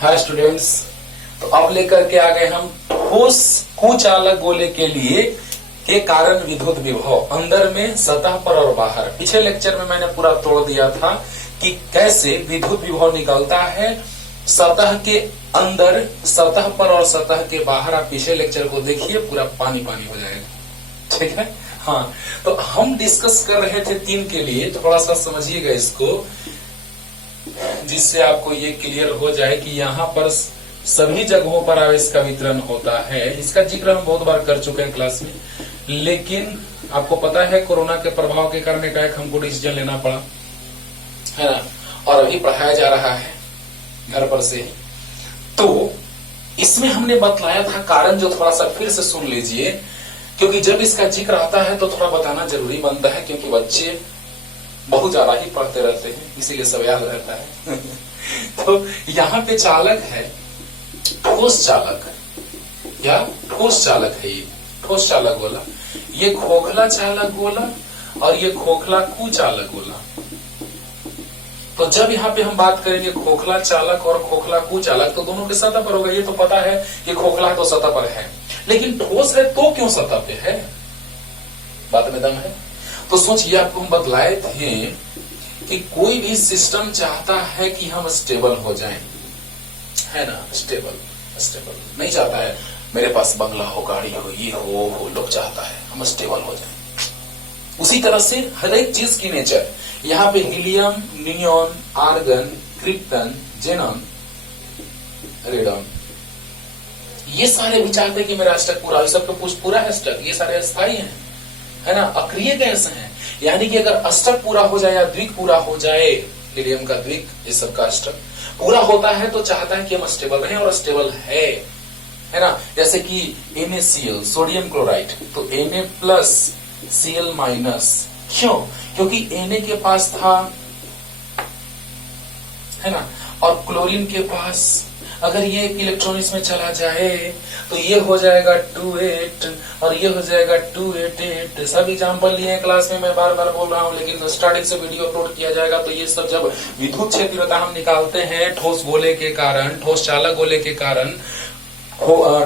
Hi students, तो अब लेकर के आ गए हम ठोस कुचालक गोले के लिए के कारण विद्युत विभव अंदर में, सतह पर और बाहर। पिछले लेक्चर में मैंने पूरा तोड़ दिया था कि कैसे विद्युत विभव निकलता है सतह के अंदर, सतह पर और सतह के बाहर। आप पिछले लेक्चर को देखिए, पूरा पानी पानी हो जाएगा। ठीक है, हाँ। तो हम डिस्कस कर रहे थे 3 के लिए, थोड़ा सा समझिएगा इसको, जिससे आपको ये क्लियर हो जाए कि यहाँ पर सभी जगहों पर आवेश का वितरण होता है। इसका जिक्र हम बहुत बार कर चुके हैं क्लास में, लेकिन आपको पता है कोरोना के प्रभाव के कारण एकाएक हमको डिसीजन लेना पड़ा, है ना, और अभी पढ़ाया जा रहा है घर पर से ही। तो इसमें हमने बतलाया था कारण, जो थोड़ा सा फिर से सुन लीजिए, क्योंकि जब इसका जिक्र आता है तो थोड़ा बताना जरूरी बनता है, क्योंकि बच्चे बहुत ज्यादा ही पढ़ते रहते हैं, इसीलिए सब याद रहता है। तो यहाँ पे चालक है ठोस चालक, या ठोस चालक है, ये ठोस चालक गोला, ये खोखला चालक गोला और ये खोखला कुचालक गोला। तो जब यहाँ पे हम बात करेंगे खोखला चालक और खोखला कुचालक, तो दोनों के सतह पर होगा। ये तो पता है कि खोखला है तो सतह पर है, लेकिन ठोस है तो क्यों सतह पे है? बात में दम है। तो सोचिए, आपको हम बतलाए थे कि कोई भी सिस्टम चाहता है कि हम स्टेबल हो जाएं, है ना। स्टेबल नहीं चाहता है मेरे पास बंगला हो, गाड़ी हो, ये हो, लोग चाहता है हम स्टेबल हो जाएं। उसी तरह से हर एक चीज की नेचर, यहाँ पे helium, neon, argon, krypton, xenon, radon, ये सारे भी चाहते हैं कि मेरा स्टक पूरा, सबका पूरा है स्टक, ये सारे अस्थायी हैं, है ना, अक्रिय गैस हैं। यानी कि अगर अष्टक पूरा हो जाए या द्विक पूरा हो जाए, हीलियम का द्विक, ये सब का अष्टक पूरा होता है तो चाहता है कि हम स्टेबल रहें, और स्टेबल है ना। जैसे कि NaCl, सोडियम क्लोराइड, तो Na प्लस Cl माइनस, क्यों? क्योंकि Na के पास था, है ना, और क्लोरीन के पास, अगर ये इलेक्ट्रॉन इसमें चला जाए तो ये हो जाएगा 2,8 और ये हो जाएगा 2,8,8। सब एग्जाम्पल लिए क्लास में, मैं बार बार बोल रहा हूँ, लेकिन स्टार्टिंग से वीडियो अपलोड किया जाएगा। तो ये सब जब विद्युत क्षेत्रता हम निकालते हैं ठोस गोले के कारण, ठोस चालक गोले के कारण,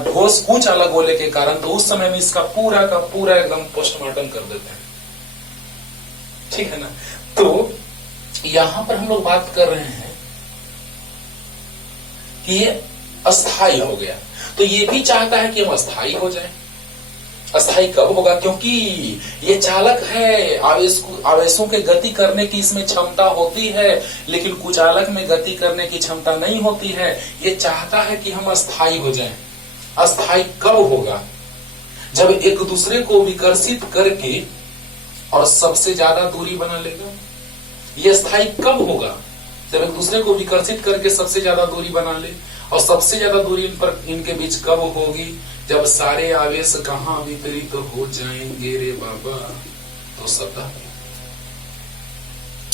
ठोस कुचालक गोले के कारण, तो उस समय में इसका पूरा का पूरा एकदम पोस्टमार्टम कर देते हैं। ठीक है ना। तो यहां पर हम लोग बात कर रहे हैं कि ये अस्थाई हो गया, तो ये भी चाहता है कि हम अस्थाई हो जाएं। अस्थाई कब होगा? क्योंकि ये चालक है, आवेशों के गति करने की इसमें क्षमता होती है, लेकिन कुचालक में गति करने की क्षमता नहीं होती है। ये चाहता है कि हम अस्थाई हो जाएं। अस्थाई कब होगा? जब एक दूसरे को विकर्षित करके और सबसे ज्यादा दूरी बना लेगा। ये अस्थाई कब होगा? जब एक दूसरे को विकर्षित करके सबसे ज्यादा दूरी बना ले। और सबसे ज्यादा दूरी इनके बीच कब होगी? जब सारे आवेश कहाँ वितरित तो हो जाएंगे रे बाबा? तो सतह।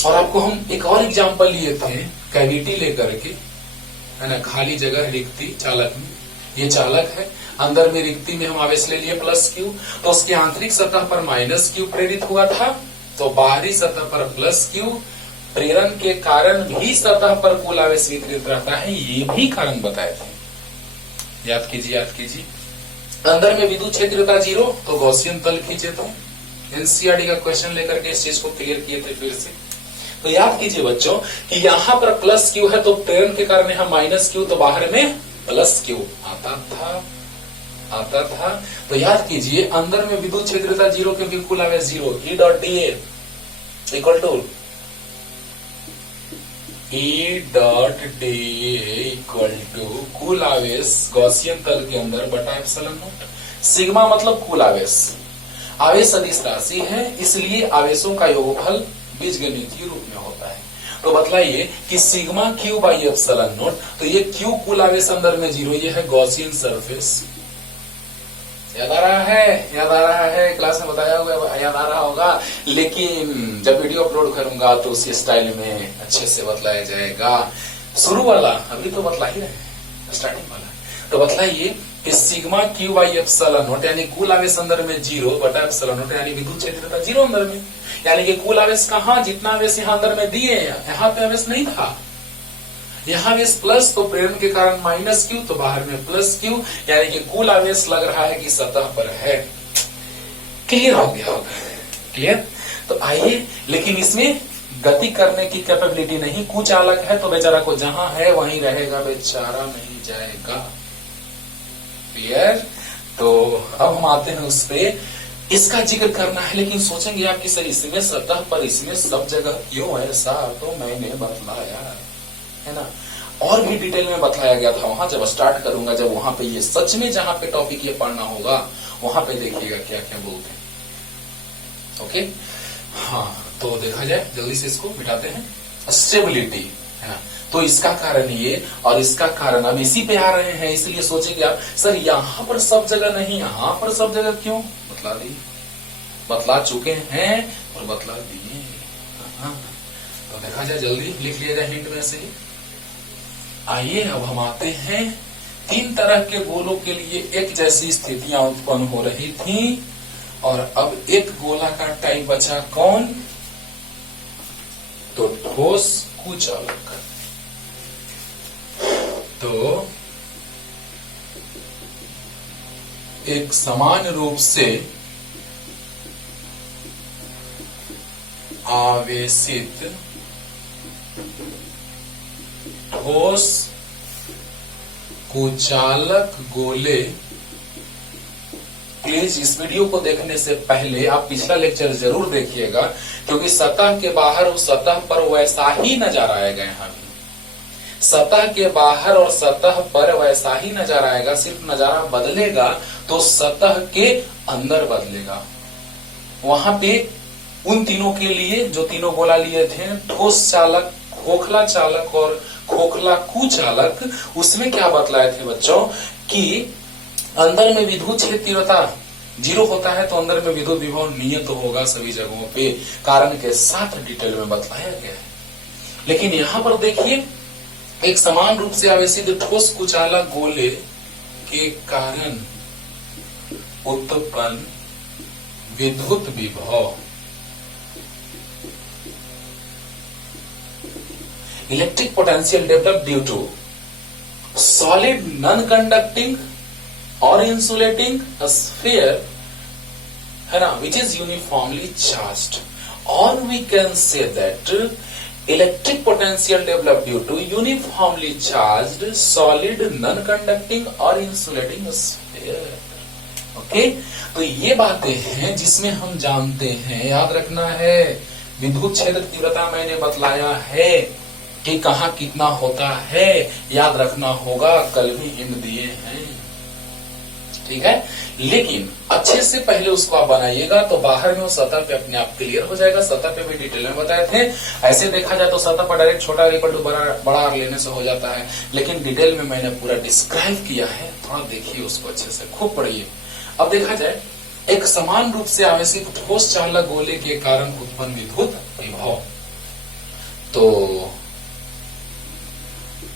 और आपको हम एक और एग्जांपल लिए थे कैविटी लेकर के, है ना, खाली जगह, रिक्ति चालक में। ये चालक है, अंदर में रिक्ति में हम आवेश ले लिए प्लस क्यू, तो उसके आंतरिक सतह पर माइनस क्यू प्रेरित हुआ था, तो बाहरी सतह पर प्लस क्यू। प्रेरण के कारण भी सतह पर कुल आवेश वितरित रहता है, ये भी कारण बताए थे। याद कीजिए। अंदर में विद्युत क्षेत्रता 0, तो गॉसियन तल खींचे थे। एनसीईआरटी का क्वेश्चन लेकर के इस चीज को क्लियर किए थे फिर से। तो याद कीजिए बच्चों कि यहाँ पर प्लस क्यू है, तो प्रेरण के कारण यहाँ माइनस क्यू, तो बाहर में प्लस क्यू आता था। तो याद कीजिए, अंदर में विद्युत क्षेत्रता 0 क्योंकि कुल आवेश 0। E dot D equal to कुल आवेश गॉसियन तल के अंदर बटा एप्सिलॉन नॉट। सिग्मा मतलब कुल आवेश। आवेश सदिश राशि है, इसलिए आवेशों का योगफल बीजगणितीय रूप में होता है। तो बतलाइए कि sigma Q by epsilon not, तो ये क्यू कुल आवेश अंदर में 0, ये है गॉसियन सरफेस। याद आ रहा है, क्लास में बताया हुआ, याद आ रहा होगा। लेकिन जब वीडियो अपलोड करूंगा तो उसी स्टाइल में अच्छे से बतलाया जाएगा। शुरू वाला अभी तो बतला ही रहे, स्टार्टिंग वाला। तो बतलाइए कि sigma Q by epsilon not, यानी कुल आवेश अंदर में 0 बटा एप्सिलॉन नॉट, यानी विद्युत क्षेत्रता 0 अंदर में। यानी कि कुल आवेश कहाँ, जितना आवेश यहाँ अंदर में दिए, यहाँ पे आवेश नहीं था, यहाँ आवेश प्लस तो प्रेरण के कारण माइनस क्यू, तो बाहर में प्लस क्यू, यानी कि कुल आवेश लग रहा है कि सतह पर है। क्लियर हो गया होगा? क्लियर? तो आइए, लेकिन इसमें गति करने की कैपेबिलिटी नहीं, कुचालक है तो बेचारा को जहां है वहीं रहेगा, बेचारा नहीं जाएगा। क्लियर? तो अब हम आते हैं उस पे, इसका जिक्र करना है, लेकिन सोचेंगे आप कि सर इसमें सतह पर इसमें सब जगह क्यों ऐसा, तो मैंने बतलाया है ना, और भी डिटेल में बतलाया गया था वहां। जब स्टार्ट करूंगा, जब वहां पे ये सच में जहां पे टॉपिक ये पढ़ना होगा वहां पे देखिएगा क्या क्या बोलते हैं। ओके, हाँ, तो देखा जाए, जल्दी से इसको मिटाते हैं। स्टेबिलिटी है ना, तो इसका कारण ये और इसका कारण, अब इसी पे आ रहे हैं, इसलिए सोचेंगे आप सर यहाँ पर सब जगह नहीं, यहाँ पर सब जगह क्यों, बतला दी, बतला चुके हैं और बतला दिए। तो देखा जाए, जल्दी लिख लिया जाए हिंट में से। आइए अब हम आते हैं, 3 तरह के गोलों के लिए एक जैसी स्थितियां उत्पन्न हो रही थी, और अब एक गोलाकार टाइप बचा, कौन, तो ठोस कुचालक। तो एक समान रूप से आवेशित ठोस कुचालक गोले। प्लीज इस वीडियो को देखने से पहले आप पिछला लेक्चर जरूर देखिएगा, क्योंकि सतह के बाहर और सतह पर वैसा ही नजर आएगा। यहाँ भी सतह के बाहर और सतह पर वैसा ही नजर आएगा, सिर्फ नजारा बदलेगा तो सतह के अंदर बदलेगा। वहां पे उन तीनों के लिए जो तीनों गोला लिए थे, ठोस चालक, खोखला चालक और खोखला कुचालक, उसमें क्या बतलाए थे बच्चों कि अंदर में विद्युत क्षेत्र तीव्रता 0 होता है, तो अंदर में विद्युत विभव नियत होगा सभी जगहों पे, कारण के साथ डिटेल में बतलाया गया है। लेकिन यहाँ पर देखिए, एक समान रूप से आवेशित ठोस कुचालक गोले के कारण उत्पन्न विद्युत विभव, electric potential develop due to solid non conducting और इंसुलेटिंग स्फीयर, है ना, which is uniformly charged, or we can say that electric potential developed due to uniformly charged solid non-conducting or insulating sphere. Okay, तो ये बातें हैं जिसमें हम जानते हैं, याद रखना है, विद्युत क्षेत्र तीव्रता मैंने बतलाया है कि कहाँ कितना होता है, याद रखना होगा, कल भी हिंट दिए हैं, ठीक है। लेकिन अच्छे से पहले उसको आप बनाइएगा, तो बाहर में वो सतह पे अपने आप क्लियर हो जाएगा। सतह पे भी डिटेल में बताए थे। ऐसे देखा जाए तो सतह पर डायरेक्ट छोटा इक्वल टू बड़ा आर लेने से हो जाता है, लेकिन डिटेल में मैंने पूरा डिस्क्राइब किया है, थोड़ा देखिए उसको अच्छे से, खूब पढ़िए। अब देखा जाए, एक समान रूप से आवेशित ठोस चालक गोले के कारण उत्पन्न विद्युत विभव, तो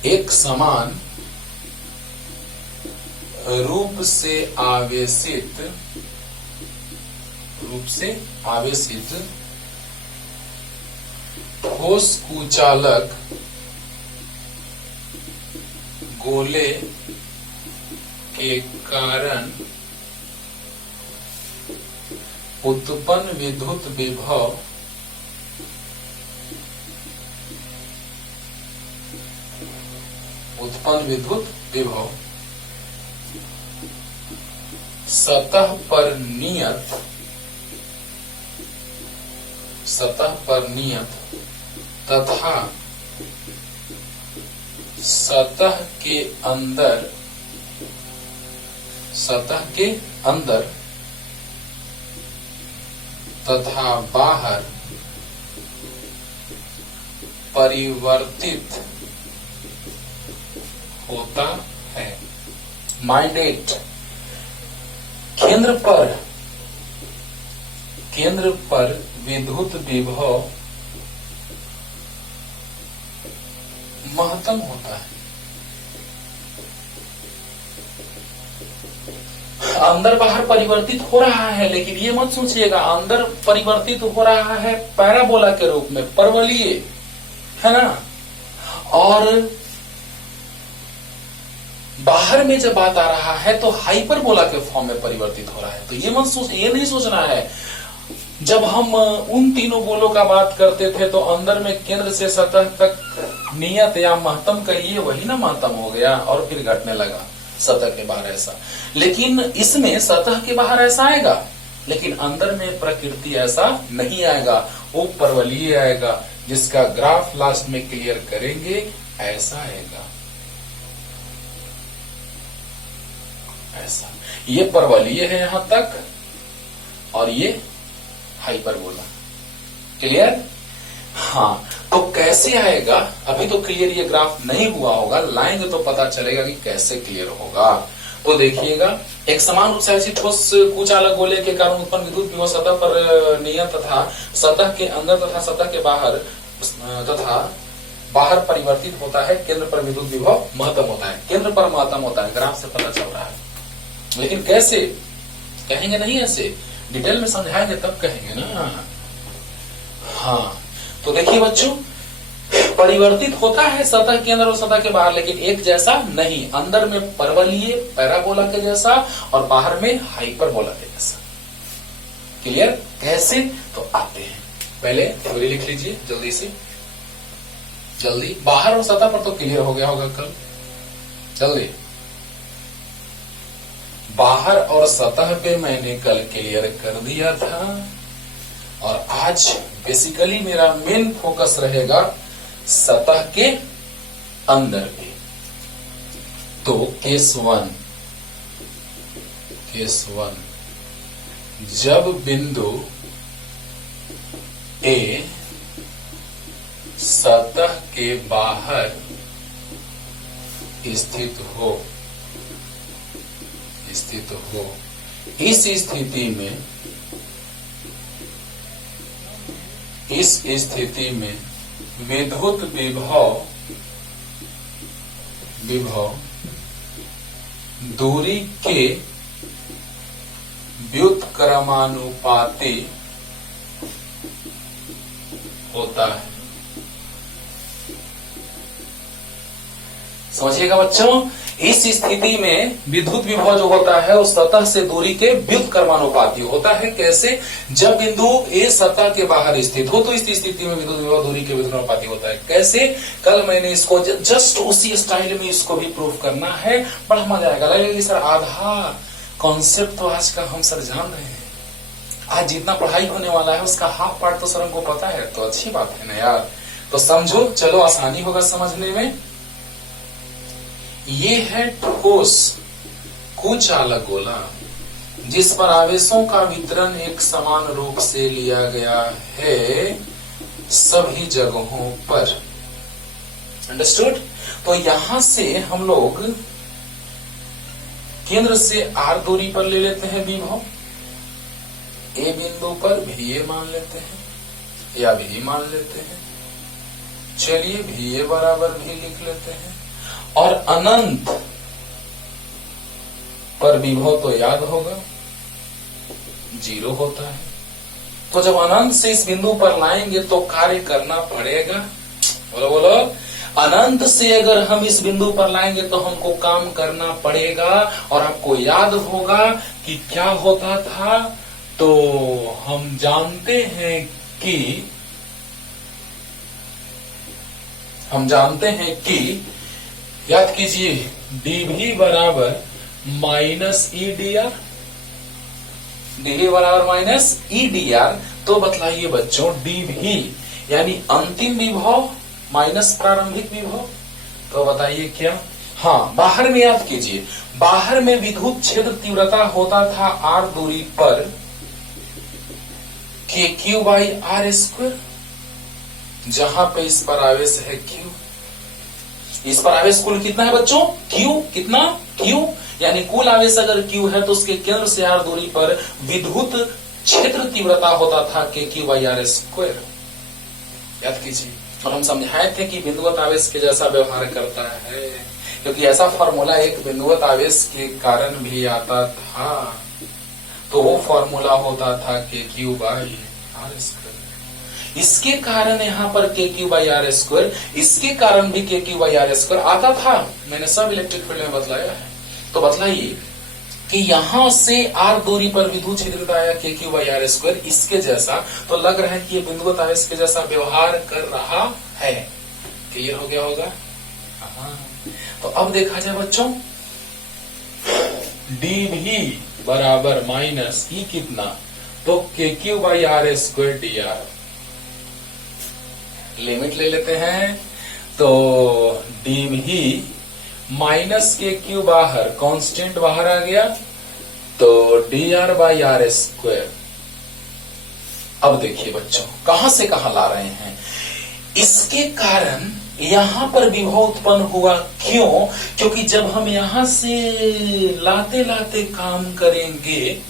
एक समान रूप से आवेशित ठोस कुचालक गोले के कारण उत्पन्न विद्युत विभव सतह पर नियत तथा सतह के अंदर तथा बाहर परिवर्तित होता है। माइंड इट, केंद्र पर विद्युत विभव महत्तम होता है, अंदर बाहर परिवर्तित हो रहा है, लेकिन ये मत सोचिएगा अंदर परिवर्तित हो रहा है पैराबोला के रूप में, परवलयीय, है ना, और बाहर में जब बात आ रहा है तो हाइपरबोला के फॉर्म में परिवर्तित हो रहा है। तो ये नहीं सोचना है जब हम उन तीनों गोलों का बात करते थे तो अंदर में केंद्र से सतह तक नियत या महत्तम कहिए, वही ना महत्तम हो गया और फिर घटने लगा सतह के बाहर ऐसा। लेकिन इसमें सतह के बाहर ऐसा आएगा, लेकिन अंदर में प्रकृति ऐसा नहीं आएगा, वो परवलयीय आएगा, जिसका ग्राफ लास्ट में क्लियर करेंगे। ऐसा आएगा, ऐसा। ये परवलयीय है यहां तक और ये हाइपरबोला। क्लियर? हाँ, तो कैसे आएगा? अभी तो क्लियर ये ग्राफ नहीं हुआ होगा, लाएंगे तो पता चलेगा कि कैसे क्लियर होगा। तो देखिएगा, एक समान रूप से ऐसी ठोस कुचालक गोले के कारण उत्पन्न विद्युत विभव सतह पर नियत तथा सतह के अंदर तथा सतह के बाहर तथा बाहर परिवर्तित होता है। केंद्र पर विद्युत विभव महत्तम होता है, केंद्र पर महत्तम होता है, ग्राफ से पता चल रहा है। लेकिन कैसे कहेंगे? नहीं ऐसे डिटेल में समझाएंगे तब कहेंगे ना। हाँ, तो देखिए बच्चों, परिवर्तित होता है सतह के अंदर और सतह के बाहर, लेकिन एक जैसा नहीं। अंदर में परवलयीय पैराबोला के जैसा और बाहर में हाइपरबोला के जैसा। क्लियर? कैसे? तो आते हैं, पहले थ्योरी लिख लीजिए जल्दी से, जल्दी। बाहर और सतह पर तो क्लियर हो गया होगा कल, जल्दी। बाहर और सतह पे मैंने कल क्लियर कर दिया था और आज बेसिकली मेरा मेन फोकस रहेगा सतह के अंदर पे। तो केस वन, जब बिंदु ए सतह के बाहर स्थित हो, इस स्थिति में विद्युत विभव दूरी के व्युत्क्रमानुपाती होता है। समझिएगा बच्चों, इस स्थिति में विद्युत विभव जो होता है उस सतह से दूरी के व्युत्क्रमानुपाती होता है। कैसे? जब बिंदु ए सतह के बाहर स्थित हो तो इस स्थिति में विद्युत विभव दूरी के व्युत्क्रमानुपाती होता है। कैसे? कल मैंने इसको जस्ट उसी स्टाइल में इसको भी प्रूफ करना है, बड़ा मजा आएगा। लगेगा सर आधा कॉन्सेप्ट तो आज का हम सर जान रहे हैं, आज जितना पढ़ाई होने वाला है उसका हाफ पार्ट तो सर हमको पता है, तो अच्छी बात है ना यार। तो समझो, चलो आसानी होगा समझने में। ये है ठोस कुचालक गोला जिस पर आवेशों का वितरण एक समान रूप से लिया गया है सभी जगहों पर। अंडरस्टूड? तो यहां से हम लोग केंद्र से r दूरी पर ले लेते हैं विभव, ए बिंदु पर भी ए मान लेते हैं या भी मान लेते हैं। चलिए भी ए बराबर भी लिख लेते हैं। और अनंत पर विभव तो याद होगा 0 होता है। तो जब अनंत से इस बिंदु पर लाएंगे तो कार्य करना पड़ेगा। बोलो बोलो, अनंत से अगर हम इस बिंदु पर लाएंगे तो हमको काम करना पड़ेगा। और आपको याद होगा कि क्या होता था, तो हम जानते हैं कि याद कीजिए dv बराबर minus E D are, dv बराबर माइनस ई डी आर। तो बतलाइए बच्चों, dv यानी अंतिम विभव माइनस प्रारंभिक विभव। तो बताइए क्या? हाँ, बाहर में याद कीजिए, बाहर में विद्युत क्षेत्र तीव्रता होता था r दूरी पर kq बाई आर स्क्वायर, जहां पे इस पर आवेश है q। इस पर आवेश कुल कितना है बच्चों? Q। कितना? Q यानी कुल आवेश अगर Q है तो उसके केंद्र से r दूरी पर विद्युत क्षेत्र तीव्रता होता था kq बाई आर स्क्वायर। याद कीजिए। और हम समझाए थे कि बिंदुवत आवेश के जैसा व्यवहार करता है, क्योंकि ऐसा फॉर्मूला एक बिंदुवत आवेश के कारण भी आता था। तो वो फॉर्मूला होता था kq बाई आर स्क्वायर। इसके कारण यहाँ पर के क्यू बाई आर स्क्वायर, इसके कारण भी के क्यू बाई आर स्क्वायर आता था। मैंने सब इलेक्ट्रिक फील्ड में बतलाया है। तो बतलाइए कि यहां से आर दूरी पर विद्युत क्षेत्र आया के क्यू बाई आर स्क्वायर, इसके जैसा। तो लग रहा है कि ये बिंदुवत आवेश के जैसा व्यवहार कर रहा है। क्लियर हो गया होगा? तो अब देखा जाए बच्चों, डी भी बराबर माइनस ई कितना, तो K Q by R square D R. Limit ले लेते हैं, तो डी भी माइनस के क्यू बाहर, कांस्टेंट बाहर आ गया, तो D R by R square. अब देखिए बच्चों, कहां से कहां ला रहे हैं। इसके कारण यहां पर विभव उत्पन्न हुआ। क्यों? क्योंकि जब हम यहां से लाते लाते काम करेंगे,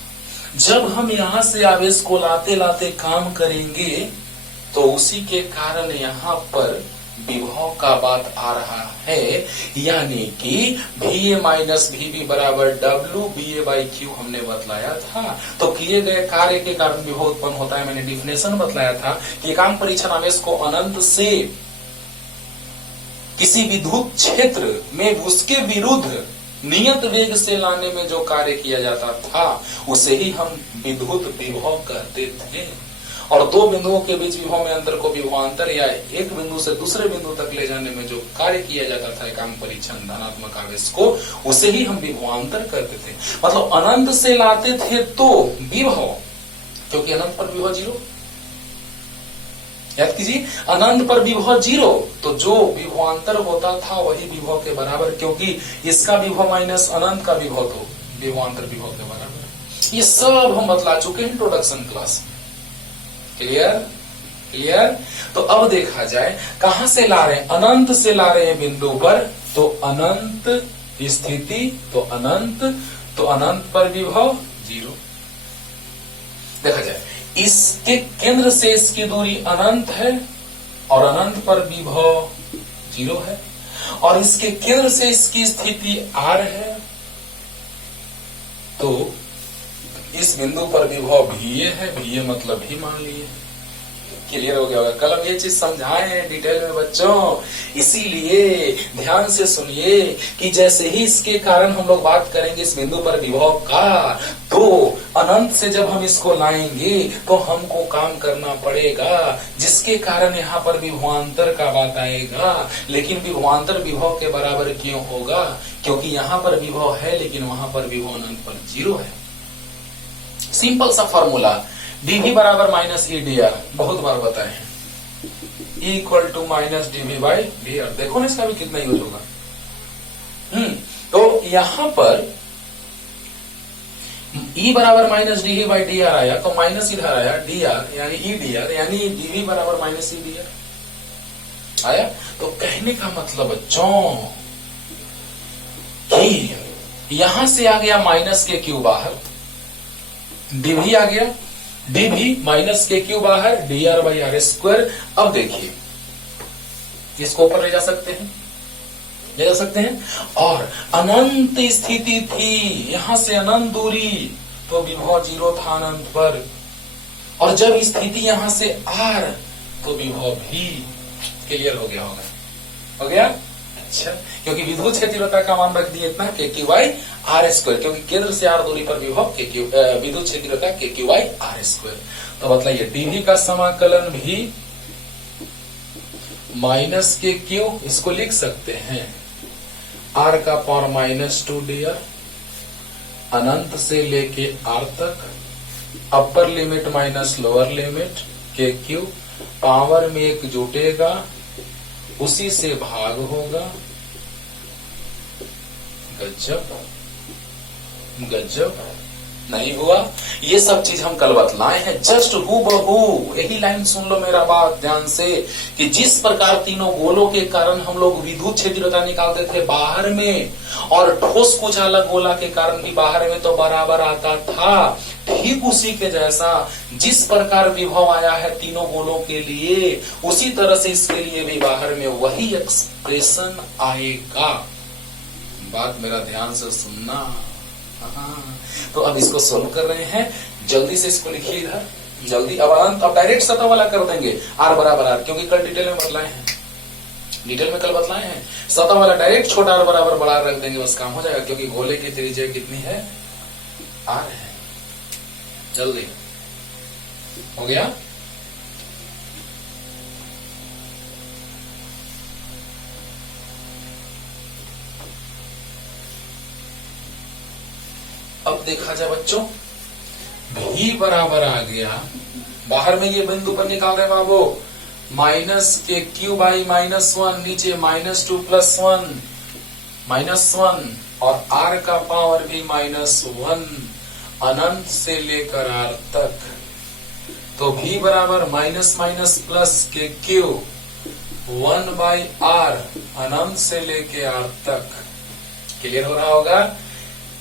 जब हम यहां से आवेश को लाते लाते काम करेंगे, तो उसी के कारण यहां पर विभव का बात आ रहा है। यानी कि V A minus V B बराबर W B A by Q हमने बतलाया था। तो किए गए कार्य के कारण विभव उत्पन्न होता है। मैंने डिफिनेशन बतलाया था कि एकांक परीक्षण आवेश को अनंत से किसी विद्युत क्षेत्र में उसके विरुद्ध नियत वेग से लाने में जो कार्य किया जाता था, उसे ही हम विद्युत विभव कहते थे। और दो बिंदुओं के बीच विभव में अंतर को विभवांतर या एक बिंदु से दूसरे बिंदु तक ले जाने में जो कार्य किया जाता था एकांक परीक्षण धनात्मक आवेश को, उसे ही हम विभवांतर कहते थे। मतलब अनंत से लाते थे तो विभव, क्योंकि अनंत पर विभव जीरो, याद कीजिए, अनंत पर विभव जीरो, तो जो विभवांतर होता था वही विभव के बराबर, क्योंकि इसका विभव माइनस अनंत का विभव, तो विभवांतर विभव के बराबर। ये सब हम बतला चुके हैं इंट्रोडक्शन क्लास में। क्लियर? क्लियर? तो अब देखा जाए कहां से ला रहे हैं, अनंत से ला रहे हैं बिंदु पर, तो अनंत स्थिति, तो अनंत पर विभव जीरो। देखा जाए, इसके केंद्र से इसकी दूरी अनंत है और अनंत पर विभव जीरो है, और इसके केंद्र से इसकी स्थिति आर है, तो इस बिंदु पर विभव भी है, भी मतलब भी मान लिए। क्लियर हो गया होगा? कल हम ये चीज समझाए हैं डिटेल में बच्चों, इसीलिए ध्यान से सुनिए कि जैसे ही इसके कारण हम लोग बात करेंगे इस बिंदु पर विभव का, तो अनंत से जब हम इसको लाएंगे तो हमको काम करना पड़ेगा, जिसके कारण यहाँ पर विभवांतर का बात आएगा। लेकिन विभवांतर विभव के बराबर क्यों होगा? क्योंकि यहाँ पर विभव है लेकिन वहां पर विभव अनंत पर जीरो है। सिंपल सा फॉर्मूला, डीवी बराबर माइनस ई डी आर, बहुत बार बताए हैं, E equal to minus D V by D R. देखो ना इसका भी कितना यूज होगा। तो यहां पर ई बराबर minus D by D are आया, तो माइनस इधर आया डी आर, यानी ई डी आर, यानी डीवी बराबर माइनस ई डी आर आया। तो कहने का मतलब बच्चों कि यहां से आ गया माइनस के क्यू बाहर, डीवी आ गया, डीवी माइनस के क्यू बाहर, D R by R square. अब देखिए, इसको ऊपर ले जा सकते हैं, ले जा सकते हैं। और अनंत स्थिति थी, यहां से अनंत दूरी, तो विभव जीरो था अनंत पर। और जब स्थिति यहां से आर, तो विभव भी। क्लियर हो गया होगा? हो गया? अच्छा, क्योंकि विद्युत क्षेत्रता का मान रख दिए इतना के क्यू बाई आर स्क्वायर, क्योंकि केंद्र से आर दूरी पर विभव के क्यू, विद्युत क्षेत्रता के क्यू बाई आर स्क्वायर। तो बताइए डीवी का समाकलन भी माइनस के क्यू, इसको लिख सकते हैं आर का power minus two D R, अनंत से लेके आर तक, upper limit minus lower limit के क्यू, पावर में एक जुटेगा, उसी से भाग होगा। गजब, गजब नहीं हुआ? ये सब चीज हम कल बतलाए हैं, जस्ट हूबहू। यही लाइन सुन लो मेरा बात ध्यान से, कि जिस प्रकार तीनों गोलों के कारण हम लोग विद्युत क्षेत्रता निकालते थे बाहर में, और ठोस कुचालक गोला के कारण भी बाहर में तो बराबर आता था, ठीक उसी के जैसा जिस प्रकार विभव आया है तीनों गोलों के लिए, उसी तरह से इसके लिए भी बाहर में वही एक्सप्रेशन आएगा। बात मेरा ध्यान से सुनना। तो अब इसको सोल्व कर रहे हैं, जल्दी से इसको लिखिए इधर। जल्दी अब अनंत, अब डायरेक्ट सतह वाला कर देंगे आर बराबर आर, क्योंकि कल डिटेल में बतलाए हैं, डिटेल में कल बतलाए हैं। सतह वाला डायरेक्ट छोटा आर बराबर बड़ा रख देंगे, बस काम हो जाएगा, क्योंकि गोले की त्रिज्या कितनी है, आर है। जल्दी हो गया। अब देखा जाए बच्चों, भी बराबर आ गया, बाहर में ये बिंदु पर निकाल रहे बाबू, माइनस के क्यू बाई -1, नीचे -2 + 1 -1 और r का पावर भी -1 अनंत से लेकर r तक। तो v बराबर माइनस माइनस प्लस के क्यू 1/r अनंत से लेके r तक। क्लियर हो रहा होगा।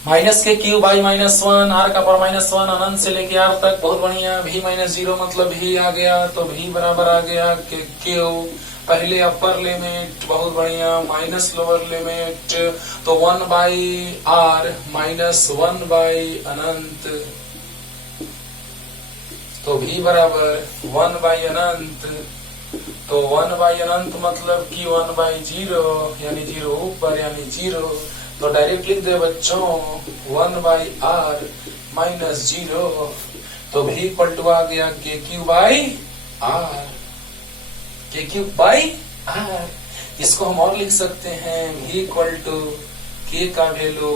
Minus K Q by -1, r का पावर -1 अनंत से लेके r तक। बहुत बढ़िया। v -0 मतलब v आ गया, तो v बराबर आ गया के क्यू, पहले अपर लिमिट, बहुत बढ़िया, माइनस लोअर लिमिट, तो 1/r -1 अनंत, तो v बराबर 1 अनंत, तो 1 अनंत मतलब कि 1/0 यानी 0 ऊपर यानी 0, तो डायरेक्ट लिख दे बच्चों 1/r -0, तो v पलटू आ गया के क्यू बाई आर, के क्यू बाई आर। इसको हम और लिख सकते हैं v इक्वल टू के का वैल्यू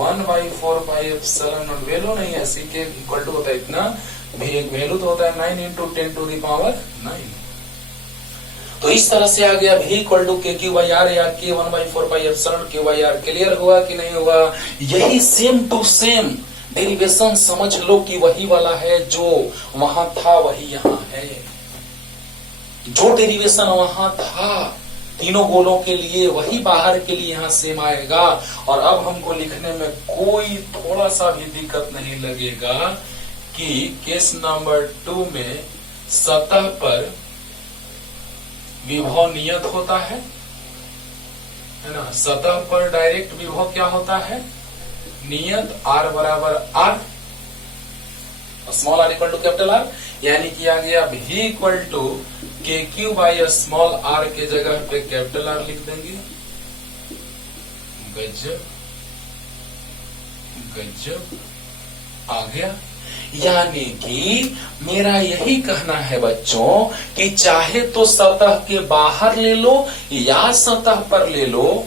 1/4πε0, वैल्यू नहीं है, सी के इक्वल टू होता है इतना, वैल्यू तो होता है 9 × 10⁹। तो इस तरह से आ गया v equal to K Q by are या के 1/4πε क्यू बाई आर। क्लियर हुआ कि नहीं हुआ। यही सेम टू सेम डेरिवेशन समझ लो कि वही वाला है, जो वहां था वही यहाँ है। जो डेरिवेशन वहां था तीनों गोलों के लिए, वही बाहर के लिए यहाँ सेम आएगा। और अब हमको लिखने में कोई थोड़ा सा भी दिक्कत नहीं लगेगा कि केस नंबर 2 में सतह पर विभव नियत होता है ना। सतह पर डायरेक्ट विभव क्या होता है, नियत, r बराबर r, small r equal to capital R, यानी कि आ गया v equal to K Q by small r के जगह पे कैपिटल R लिख देंगे। गजब गजब आ गया। यानी कि मेरा यही कहना है बच्चों कि चाहे तो सतह के बाहर ले लो या सतह पर ले लो,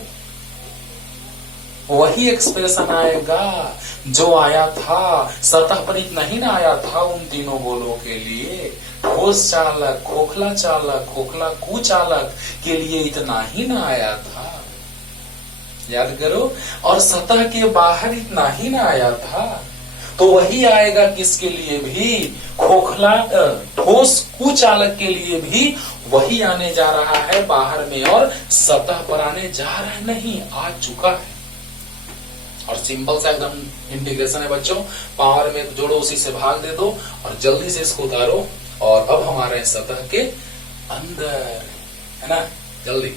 वही एक्सप्रेशन आएगा जो आया था। सतह पर इतना ही ना आया था उन तीनों गोलों के लिए, ठोस चालक, खोखला चालक, खोखला कुचालक के लिए इतना ही ना आया था, याद करो। और सतह के बाहर इतना ही ना आया था, तो वही आएगा किसके लिए भी, खोखला ठोस कुचालक के लिए भी वही आने जा रहा है बाहर में, और सतह पर आने जा रहा है नहीं, आ चुका है। और सिंपल सा एकदम इंटीग्रेशन है बच्चों, पावर में जोड़ो, उसी से भाग दे दो और जल्दी से इसको उतारो। और अब हमारे सतह के अंदर है ना, जल्दी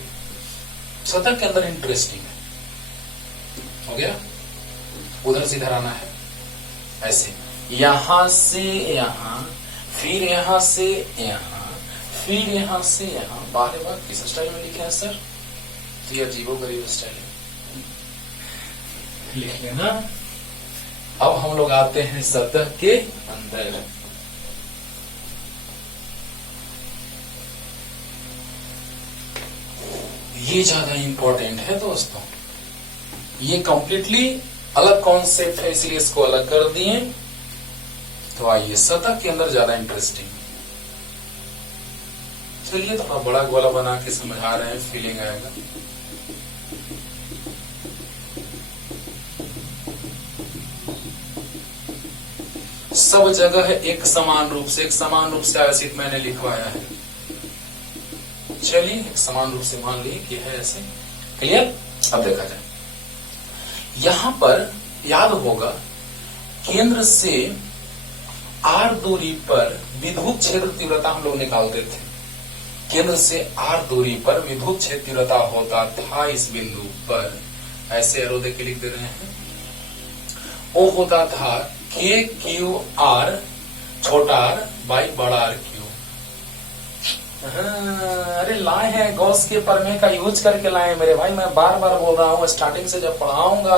सतह के अंदर इंटरेस्टिंग है। हो गया। उधर से इधर आना है ऐसे, यहां से यहां, फिर यहां से यहां, फिर यहां से यहां। बार बार किस स्टाइल में लिखे हैं सर, तो ये अजीबो गरीब स्टाइल है, लिख लेना। अब हम लोग आते हैं सतह के अंदर। ये ज्यादा इंपॉर्टेंट है दोस्तों, ये कंप्लीटली अलग कॉन्सेप्ट है, इसलिए इसको अलग कर दिए। तो आइए सतह के अंदर ज्यादा इंटरेस्टिंग, चलिए थोड़ा बड़ा गोला बना के समझा रहे हैं, फीलिंग आएगा। सब जगह एक समान रूप से आयोजित मैंने लिखवाया है। चलिए एक समान रूप से मान ली कि है ऐसे। क्लियर। अब देखा जाए, यहां पर याद होगा केंद्र से r दूरी पर विद्युत क्षेत्र तीव्रता हम लोग निकालते थे। केंद्र से r दूरी पर विद्युत क्षेत्र तीव्रता होता था इस बिंदु पर, ऐसे एरो देके लिख दे रहे हैं। वो होता था k q r छोटा आर बाई बड़ा आर क्यूब। अरे लाए हैं गॉस के प्रमेय का यूज करके लाए मेरे भाई। मैं बार बार बोल रहा हूँ, स्टार्टिंग से जब पढ़ाऊंगा,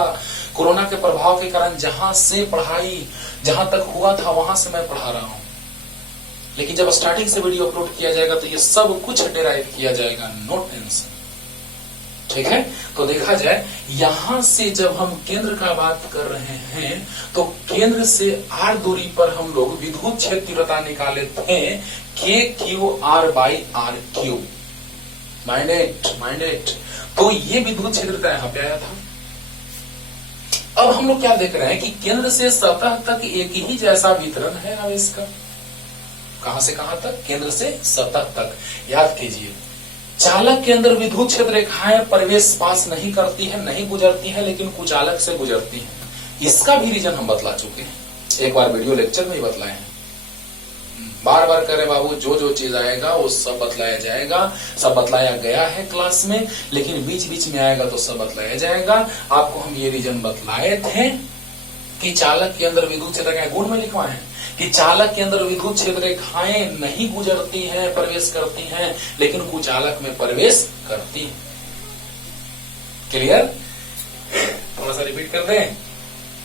कोरोना के प्रभाव के कारण जहां से पढ़ाई जहां तक हुआ था वहां से मैं पढ़ा रहा हूं, लेकिन जब स्टार्टिंग से वीडियो अपलोड किया जाएगा तो ये सब कुछ डिराइव किया जाएगा, नो टेंशन। ठीक है, तो देखा जाए यहां से जब हम केंद्र का बात कर रहे हैं तो केंद्र से आर दूरी पर हम लोग विद्युत क्षेत्र तीव्रता निकाले थे K Q R by R cube. Minded. तो ये विद्युत क्षेत्र यहां पे आया था। अब हम लोग क्या देख रहे हैं कि केंद्र से सतह तक एक ही जैसा वितरण है आवेश का। कहां से कहां तक? केंद्र से सतह तक। याद कीजिए, चालक के अंदर विद्युत क्षेत्र रेखाएं प्रवेश पास नहीं करती है, नहीं गुजरती है, लेकिन कुचालक से गुजरती है। इसका भी रीजन हम बतला चुके हैं, एक बार वीडियो लेक्चर में ही बतलाए हैं। बार बार करे बाबू, जो जो चीज आएगा वो सब बतलाया जाएगा, सब बतलाया गया है क्लास में, लेकिन बीच बीच में आएगा तो सब बतलाया जाएगा। आपको हम ये रीजन बतलाए थे कि चालक के अंदर विद्युत क्षेत्र रेखाएं, गुण में लिखवाए हैं कि चालक के अंदर विद्युत क्षेत्र रेखाएं नहीं गुजरती हैं, प्रवेश करती हैं, लेकिन कुचालक में प्रवेश करती हैं। क्लियर? थोड़ा सा रिपीट कर दें,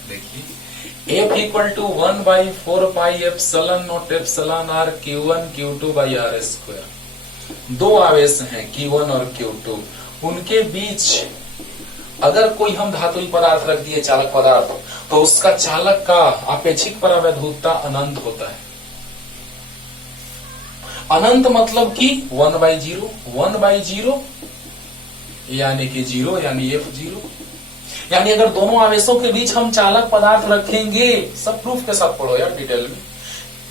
देखिए F equal to 1/4πε0 r Q1 Q2 by R square. दो आवेश हैं Q1 और Q2, उनके बीच अगर कोई हम धातुई पदार्थ रख दिए, चालक पदार्थ, तो उसका चालक का आपेक्षिक परावैद्युतता अनंत होता है। अनंत मतलब कि 1/0 यानी कि 0 यानी F0। यानी अगर दोनों आवेशों के बीच हम चालक पदार्थ रखेंगे, सब प्रूफ के साथ पढ़ो यार डिटेल में,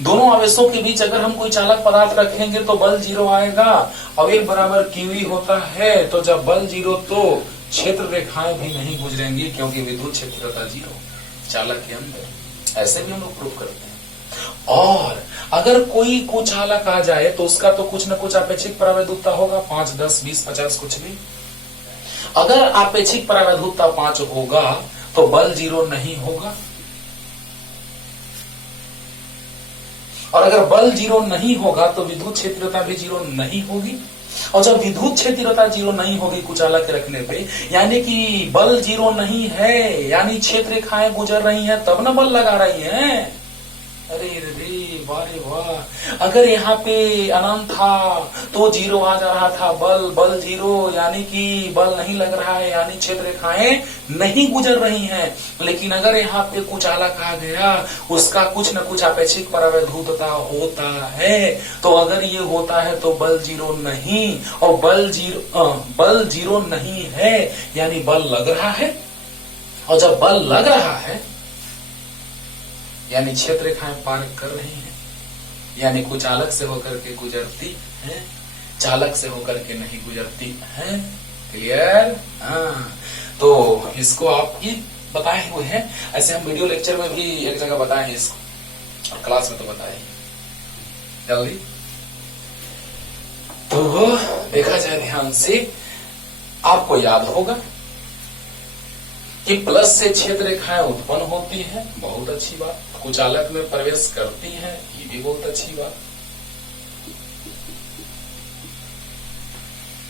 दोनों आवेशों के बीच अगर हम कोई चालक पदार्थ रखेंगे तो बल 0 आएगा और एक बराबर क्यूई होता है। तो जब बल 0 तो क्षेत्र रेखाएं भी नहीं गुजरेंगी, क्योंकि विद्युत क्षेत्रता 0 चालक के अंदर। ऐसे भी हम लोग प्रूफ करते हैं। और अगर कोई कुचालक आ जाए तो उसका तो कुछ न कुछ आपेक्षिक परावैद्युतता होगा, 5, 10, 20, 50 कुछ भी। अगर आपेक्षिक परावैद्युतता 5 होगा तो बल 0 नहीं होगा, और अगर बल 0 नहीं होगा तो विद्युत क्षेत्रता भी 0 नहीं होगी। और जब विद्युत क्षेत्रता 0 नहीं होगी कुचालक रखने पे, यानी कि बल 0 नहीं है, यानी क्षेत्र रेखाएं गुजर रही हैं, तब ना बल लगा रही हैं। अरे रे वारे वाह, अगर यहाँ पे अनंत था तो 0 आ जा रहा था, बल 0 यानी कि बल नहीं लग रहा है, यानी क्षेत्र रेखाएं नहीं गुजर रही हैं। लेकिन अगर यहाँ पे कुचालक आ गया, उसका कुछ न कुछ आपेक्षिक परावैद्युतता होता है, तो अगर ये होता है तो बल 0 नहीं, और बल 0 नहीं है यानी बल लग रहा है। और जब बल लग रहा है यानी क्षेत्र रेखाएं पार कर रही हैं, यानी कुचालक से होकर के गुजरती हैं, चालक से होकर के नहीं गुजरती हैं। क्लियर? हाँ, तो इसको आप ही बताए हुए हैं। ऐसे हम वीडियो लेक्चर में भी एक जगह बताए हैं इसको, और क्लास में तो बताए जल्दी। तो देखा जाए ध्यान से, आपको याद होगा कि प्लस से क्षेत्र रेखाएं उत्पन्न होती हैं, बहुत अच्छी बात। कुचालक में प्रवेश करती हैं, ये भी बहुत अच्छी बात।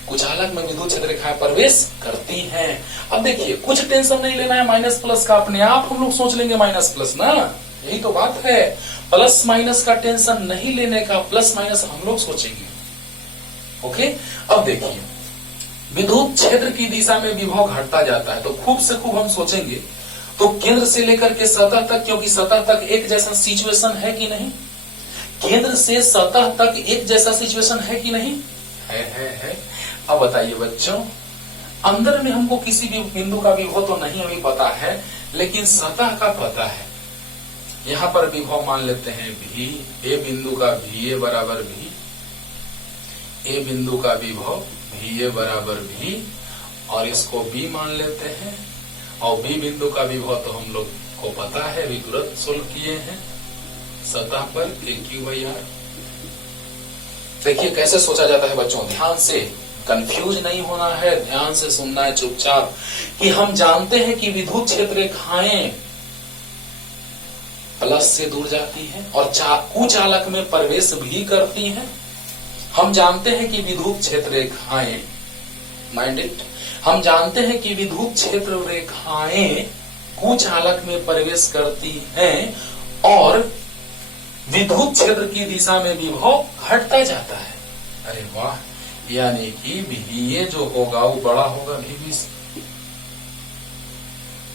कुचालक में विद्युत क्षेत्र रेखाएं प्रवेश करती हैं। अब देखिए, कुछ टेंशन नहीं लेना है माइनस प्लस का, अपने आप हम लोग सोच लेंगे माइनस प्लस ना, यही तो बात है। प्लस माइनस का टेंशन नहीं लेने का, प्लस माइनस हम लोग सोचेंगे। ओके, अब देखिए, विद्युत क्षेत्र की दिशा में विभव घटता जाता है, तो खूब से खूब हम सोचेंगे तो केंद्र से लेकर के सतह तक, क्योंकि सतह तक एक जैसा सिचुएशन है कि नहीं, केंद्र से सतह तक एक जैसा सिचुएशन है कि नहीं, है। अब बताइए बच्चों, अंदर में हमको किसी भी बिंदु का विभव तो नहीं अभी पता है, लेकिन सतह का पता है। यहां पर विभव मान लेते हैं भी, ए बिंदु का भी ए बराबर भी, ए बिंदु का विभव भी ए बराबर भी, और इसको बी मान लेते हैं, और बी बिंदु का विभव तो हम लोग को पता है, अभी तुरंत सोल्व किए हैं, सतह पर KQ/R। देखिए कैसे सोचा जाता है बच्चों, ध्यान से, कंफ्यूज नहीं होना है, ध्यान से सुनना है चुपचाप। कि हम जानते हैं कि विद्युत क्षेत्र रेखाएं प्लस से दूर जाती हैं और कुचालक में प्रवेश भी करती हैं। हम जानते हैं कि विद्युत क्षेत्र रेखाएं, माइंड इट, हम जानते हैं कि विद्युत क्षेत्र रेखाएं कुचालक में प्रवेश करती हैं और विद्युत क्षेत्र की दिशा में विभव घटता जाता है। अरे वाह, यानी कि ये जो होगा वो बड़ा होगा भी।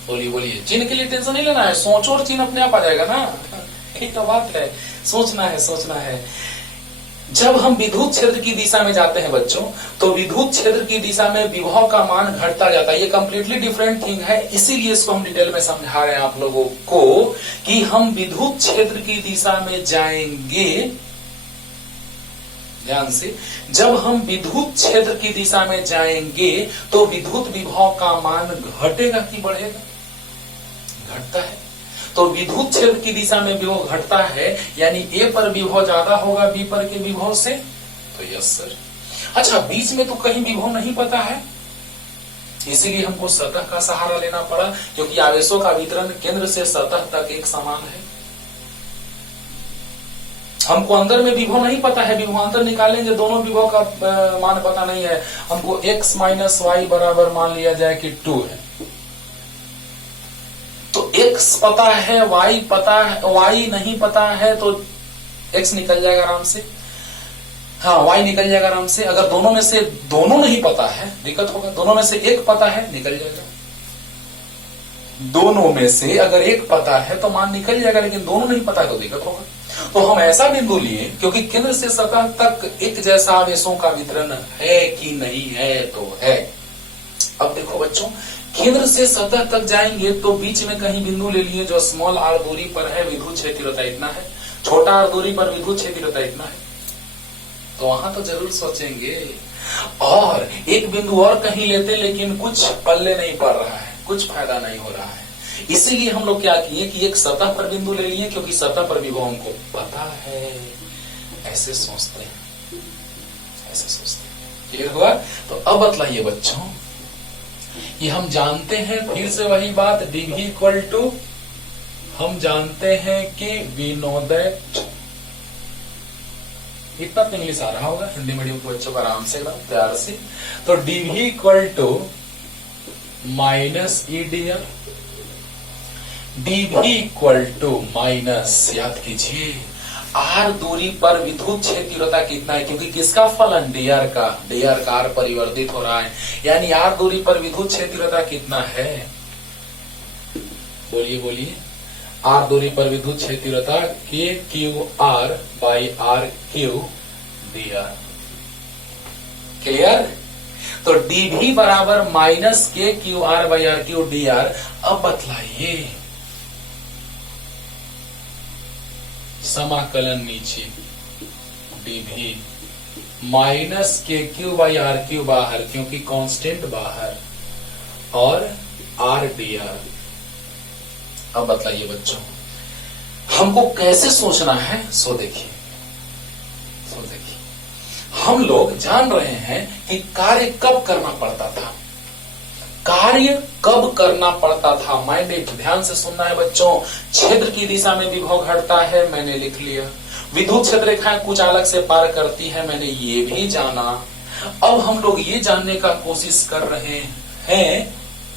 बोलिए, चिन्ह के लिए टेंशन नहीं लेना है, सोचो और चिन्ह अपने आप आ जाएगा ना। एक तो बात है, सोचना है। जब हम विद्युत क्षेत्र की दिशा में जाते हैं बच्चों, तो विद्युत क्षेत्र की दिशा में विभव का मान घटता जाता है। ये कंप्लीटली डिफरेंट थिंग है, इसीलिए इसको हम डिटेल में समझा रहे हैं आप लोगों को कि हम विद्युत क्षेत्र की दिशा में जाएंगे। ध्यान से, जब हम विद्युत क्षेत्र की दिशा में जाएंगे तो विद्युत विभव का मान घटेगा कि बढ़ेगा? घटता है। तो विद्युत क्षेत्र की दिशा में विभव घटता है, यानी ए पर विभव ज्यादा होगा बी पर के विभव से। तो यस सर। अच्छा, बीच में तो कहीं विभव नहीं पता है, इसीलिए हमको सतह का सहारा लेना पड़ा, क्योंकि आवेशों का वितरण केंद्र से सतह तक एक समान है। हमको अंदर में विभव नहीं पता है, विभवांतर निकालेंगे, दोनों विभव का मान पता नहीं है। हमको x माइनस वाई बराबर मान लिया जाए कि 2 है, तो x पता है, y पता है, y नहीं पता है तो x निकल जाएगा आराम से। हाँ, y निकल जाएगा आराम से। अगर दोनों में से दोनों नहीं पता है दिक्कत होगा, दोनों में से एक पता है निकल जाएगा। दोनों में से अगर एक पता है तो मान निकल जाएगा, लेकिन दोनों नहीं पता है तो दिक्कत होगा। तो हम ऐसा बिंदु लिए, क्योंकि केंद्र से सतह तक एक जैसा आवेशों का वितरण है कि नहीं है, तो है। अब देखो बच्चों, केंद्र से सतह तक जाएंगे तो बीच में कहीं बिंदु ले लिए जो स्मॉल आर दूरी पर है, विद्युत क्षेत्रता इतना है, छोटा आर दूरी पर विद्युत क्षेत्रता इतना है, तो वहां तो जरूर सोचेंगे। और एक बिंदु और कहीं लेते, लेकिन कुछ पल्ले नहीं पड़ रहा है, कुछ फायदा नहीं हो रहा है। इसीलिए हम लोग क्या किए कि एक सतह पर बिंदु ले लिए, क्योंकि सतह पर विभव हमको पता है। ऐसे सोचते हैं, ऐसे सोचते हैं। क्लियर हुआ? तो अब बतलाइए बच्चों, ये हम जानते हैं, फिर से वही बात, dv इक्वल टू, हम जानते हैं कि we know that, इतना तो इंग्लिश आ रहा होगा हिंदी मीडियम के बच्चों को आराम से एकदम प्यार से। तो dv equal to minus EDR, dv equal to minus, याद कीजिए, आर दूरी पर विद्युत क्षेत्रता कितना है, क्योंकि किसका फलन, dr का, आर परिवर्तित हो रहा है, यानी आर दूरी पर विद्युत क्षेत्रता कितना है? बोलिए, आर दूरी पर विद्युत क्षेत्रता KQR by RQ dr। Clear? तो dv बराबर minus KQR by RQ dr। अब बतलाइए, समाकलन नीचे, dv minus KQ by RQ बाहर, क्योंकि कांस्टेंट बाहर, और R dr। अब बतलाइए बच्चों, हमको कैसे सोचना है? सो देखिए, हम लोग जान रहे हैं कि कार्य कब करना पड़ता था, कार्य कब करना पड़ता था। माइंड इट, ध्यान से सुनना है बच्चों। क्षेत्र की दिशा में विभव घटता है, मैंने लिख लिया। विद्युत क्षेत्र रेखाएं कुचालक से पार करती है, मैंने ये भी जाना। अब हम लोग ये जानने का कोशिश कर रहे हैं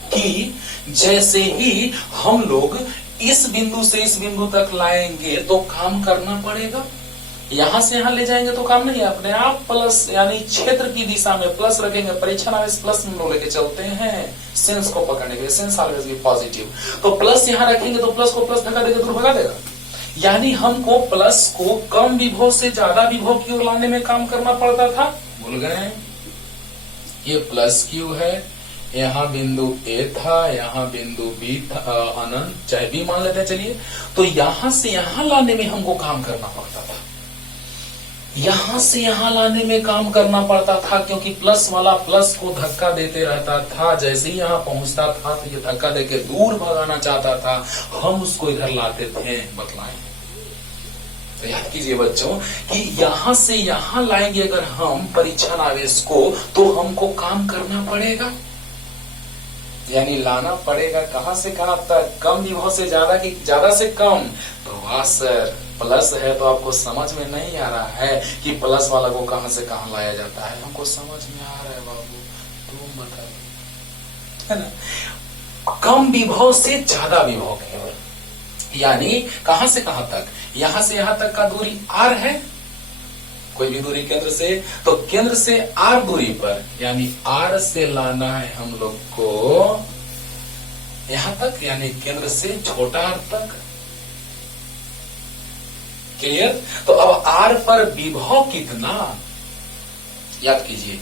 कि जैसे ही हम लोग इस बिंदु से इस बिंदु तक लाएंगे तो काम करना पड़ेगा। यहां से यहां ले जाएंगे तो काम नहीं है, अपने आप प्लस, यानी क्षेत्र की दिशा में प्लस रखेंगे। परीक्षण आवेश प्लस में लोग लेके चलते हैं सेंस को पकड़ने के लिए, सेंस ऑलवेज बी पॉजिटिव। तो प्लस यहां रखेंगे तो प्लस को प्लस धक्का देकर दूर भगा देगा, यानी हमको प्लस को कम विभव से ज्यादा विभव की ओर लाने में काम करना पड़ता था। भूल गए हैं? ये प्लस क्यू है, यहाँ बिंदु A था, यहाँ बिंदु B था, अनंत, चाहे B मान लेते हैं, चलिए। तो यहां से यहां लाने में हमको काम करना पड़ता था, यहां से यहां लाने में काम करना पड़ता था, क्योंकि प्लस वाला प्लस को धक्का देते रहता था। जैसे ही यहां पहुंचता था तो ये धक्का देके दूर भगाना चाहता था, हम उसको इधर लाते थे। बतलाएं तो याद कीजिए बच्चों कि यहां से यहां लाएंगे अगर हम परीक्षण आवेश को, तो हमको काम करना पड़ेगा। यानी लाना पड़ेगा कहां से कहां तक, कम विभव से ज्यादा की ज्यादा से कम। तो वाह सर, प्लस है तो आपको समझ में नहीं आ रहा है कि प्लस वाला को कहां से कहां लाया जाता है। हमको समझ में आ रहा है बाबू, तुम बता, है ना। कम विभव से ज्यादा विभव की ओर, यानी कहां से कहां तक, यहां से यहां तक का दूरी r है, कोई भी दूरी केंद्र से, तो केंद्र से r दूरी पर, यानी r से लाना है हम लोग को यहां तक, यानी केंद्र से छोटा r तक। क्लियर। तो अब r पर विभव कितना, याद कीजिए,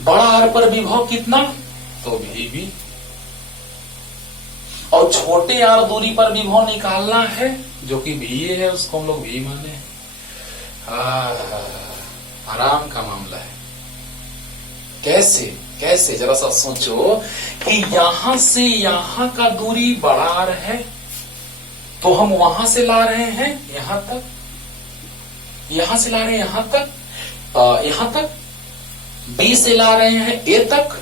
बड़ा r पर विभव कितना, तो VB, और छोटे r दूरी पर विभव निकालना है जो कि VA है, उसको हम लोग V माने। आराम का मामला है। कैसे कैसे, जरा सा सोचो कि यहां से यहां का दूरी बड़ा r है, तो हम वहां से ला रहे हैं यहां तक, यहां से ला रहे हैं यहां तक, यहां तक, B से ला रहे हैं A तक,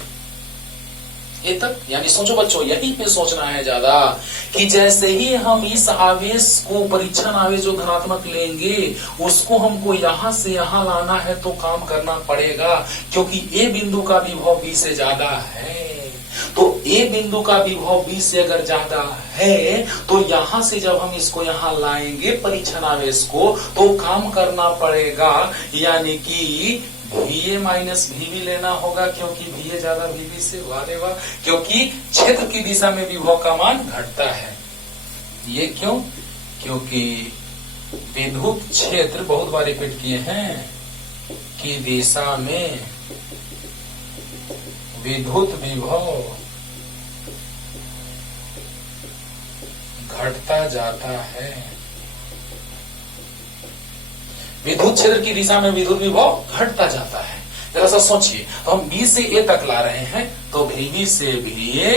ए तक। यानी सोचो बच्चों, यहीं पे सोचना है ज्यादा कि जैसे ही हम इस आवेश को, परीक्षण आवेश जो धनात्मक लेंगे, उसको हमको यहां से यहां लाना है तो काम करना पड़ेगा, क्योंकि ए बिंदु का विभव B से ज्यादा है। तो ए बिंदु का विभव B से अगर ज्यादा है तो यहां से जब हम इसको यहां लाएंगे परीक्षण आवेश को, तो काम करना पड़ेगा, यानी कि VA माइनस VB लेना होगा, क्योंकि VA ज्यादा VB से, वारे वाह, क्योंकि क्षेत्र की दिशा में विभव का मान घटता है। ये क्यों? क्योंकि विद्युत क्षेत्र, बहुत बार रिपीट किए हैं, की दिशा में विद्युत विभव घटता जाता है। विद्युत क्षेत्र की दिशा में विद्युत विभव घटता जाता है। जरा सा सोचिए, तो हम B से A तक ला रहे हैं, तो VB से VA,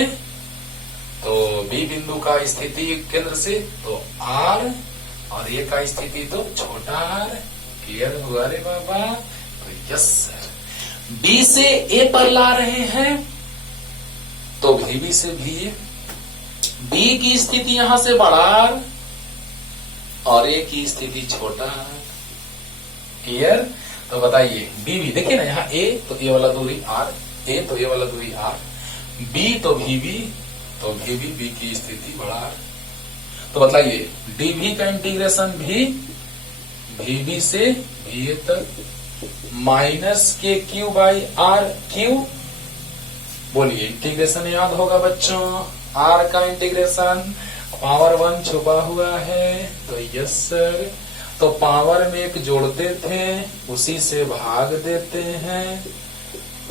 तो B बिंदु का स्थिति केंद्र से तो R, और A का स्थिति तो छोटा r। क्लियर हुआ रे बाबा? तो यस सर। B से A पर ला रहे हैं तो VB से VA, B की स्थिति यहां से बड़ा r और A की स्थिति छोटा r। क्लियर? तो बताइए, BB देखिए ना, यहाँ A तो ये वाला दूरी R, A तो ये वाला दूरी R, B तो VB, तो VB, B की स्थिति बड़ा R। तो बताइए, DV का इंटीग्रेशन भी VB से VA तक minus KQ by R Q. बोलिए, इंटीग्रेशन याद होगा बच्चों, R का इंटीग्रेशन, पावर 1 छुपा हुआ है, तो यस सर। तो पावर में एक जोड़ते थे, उसी से भाग देते हैं।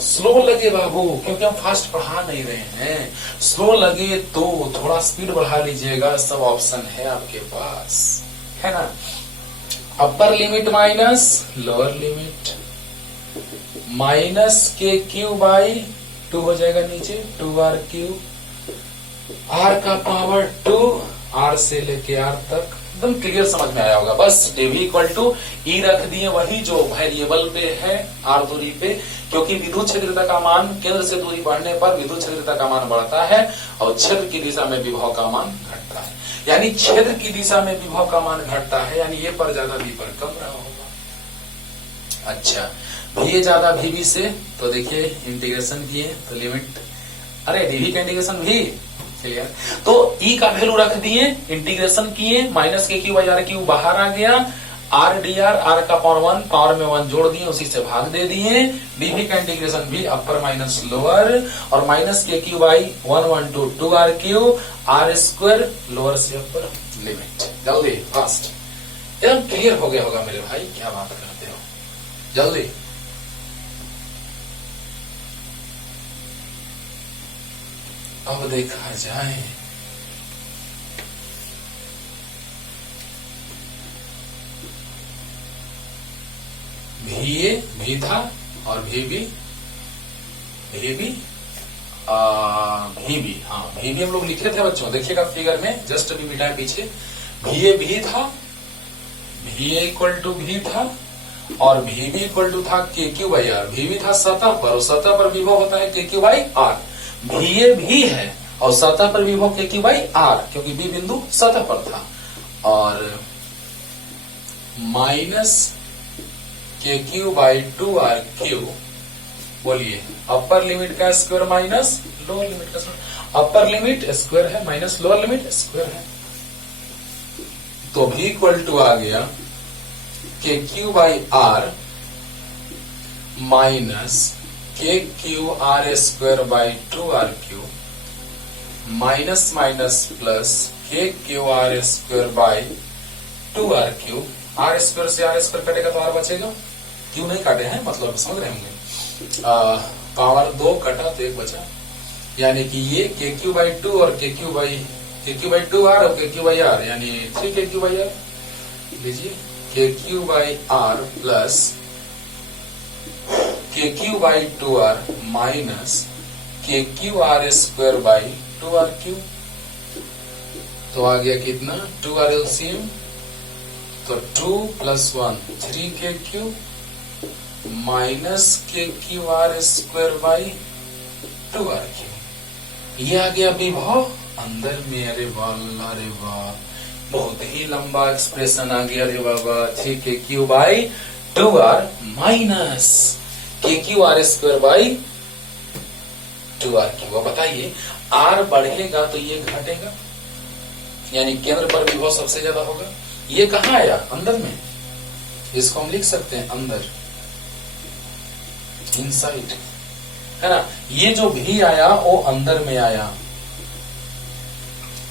स्लो लगे बाबू, क्योंकि हम फास्ट पढ़ा नहीं रहे हैं, स्लो लगे तो थोड़ा स्पीड बढ़ा लीजिएगा, सब ऑप्शन है आपके पास, है ना। अपर limit minus lower limit, minus KQ by 2 हो जाएगा नीचे, 2R क्यू, R का पावर 2, R से लेके R तक। एकदम क्लियर समझ में आया होगा। बस dV इक्वल टू E रख दिए, वही जो वेरिएबल पे है R दूरी पे, क्योंकि विद्युत क्षेत्रता का मान केंद्र से दूरी बढ़ने पर विद्युत क्षेत्रता का मान बढ़ता है और क्षेत्र की दिशा में विभव का मान घटता है। यानी क्षेत्र की दिशा में विभव का मान घटता है, यानी ये पर ज्यादा V पर कम रहा होगा। अच्छा, VA ज्यादा VB से, तो देखिए इंटीग्रेशन किए तो लिमिट, अरे DV का इंटीग्रेशन भी क्लियर। तो E का वैल्यू रख दिए, इंटीग्रेशन किए, minus KQ by R Q बाहर आ गया, R dr, R का पावर 1, पावर में 1 जोड़ दिए, उसी से भाग दे दिए। DV का इंटीग्रेशन भी अपर माइनस लोअर, और minus KQ by 1 to 2R Q, R square lower से अपर लिमिट। जल्दी फास्ट, एकदम क्लियर हो गया होगा मेरे भाई, क्या बात करते हो, जल्दी। अब देखा जाए, VA भी था और VB, VB हाँ VB हम लोग लिखे थे बच्चों, देखिएगा फिगर में, जस्ट अभी मिटा पीछे। VA भी था, VA इक्वल टू भी था, और VB इक्वल टू था KQ बाई R। VB था सतह पर, और सतह पर विभव होता है KQ बाई R। VA भी है और सतह पर विभव KQ बाई R, क्योंकि B बिंदु सतह पर था, और माइनस KQ बाई 2RQ। बोलिए अपर लिमिट का स्क्वायर माइनस लोअर लिमिट का स्क्वायर, अपर लिमिट स्क्वायर है माइनस लोअर लिमिट स्क्वायर है, तो भी इक्वल टू आ गया KQ by R minus KQR square by 2RQ minus minus plus KQR square by 2RQ। R square से R square कटेगा तो R बचेगा, क्यों नहीं काटे हैं मतलब समझ रहे होंगे। पावर 2 कटा तो 1 बचा, यानी कि ये KQ बाई 2 और KQ बाई 2R और KQ बाई R, यानी 3 KQ बाई R लीजिए, KQ by R plus KQ by 2R minus KQR square by 2RQ। तो आ गया कितना 2R एलसीएम, तो 2 plus 1 3 KQ minus KQR square by 2RQ। ये आ गया विभव अंदर में। अरे वाह, बहुत ही लंबा एक्सप्रेशन आ गया रे बाबा। 3 KQ by 2R minus KQR square by 2RQ। अब बताइए R बढ़ेगा तो ये घटेगा, यानी केंद्र पर विभव सबसे ज्यादा होगा। ये कहाँ आया? अंदर में। इसको हम लिख सकते हैं अंदर, इनसाइड, है ना। ये जो भी आया वो अंदर में आया।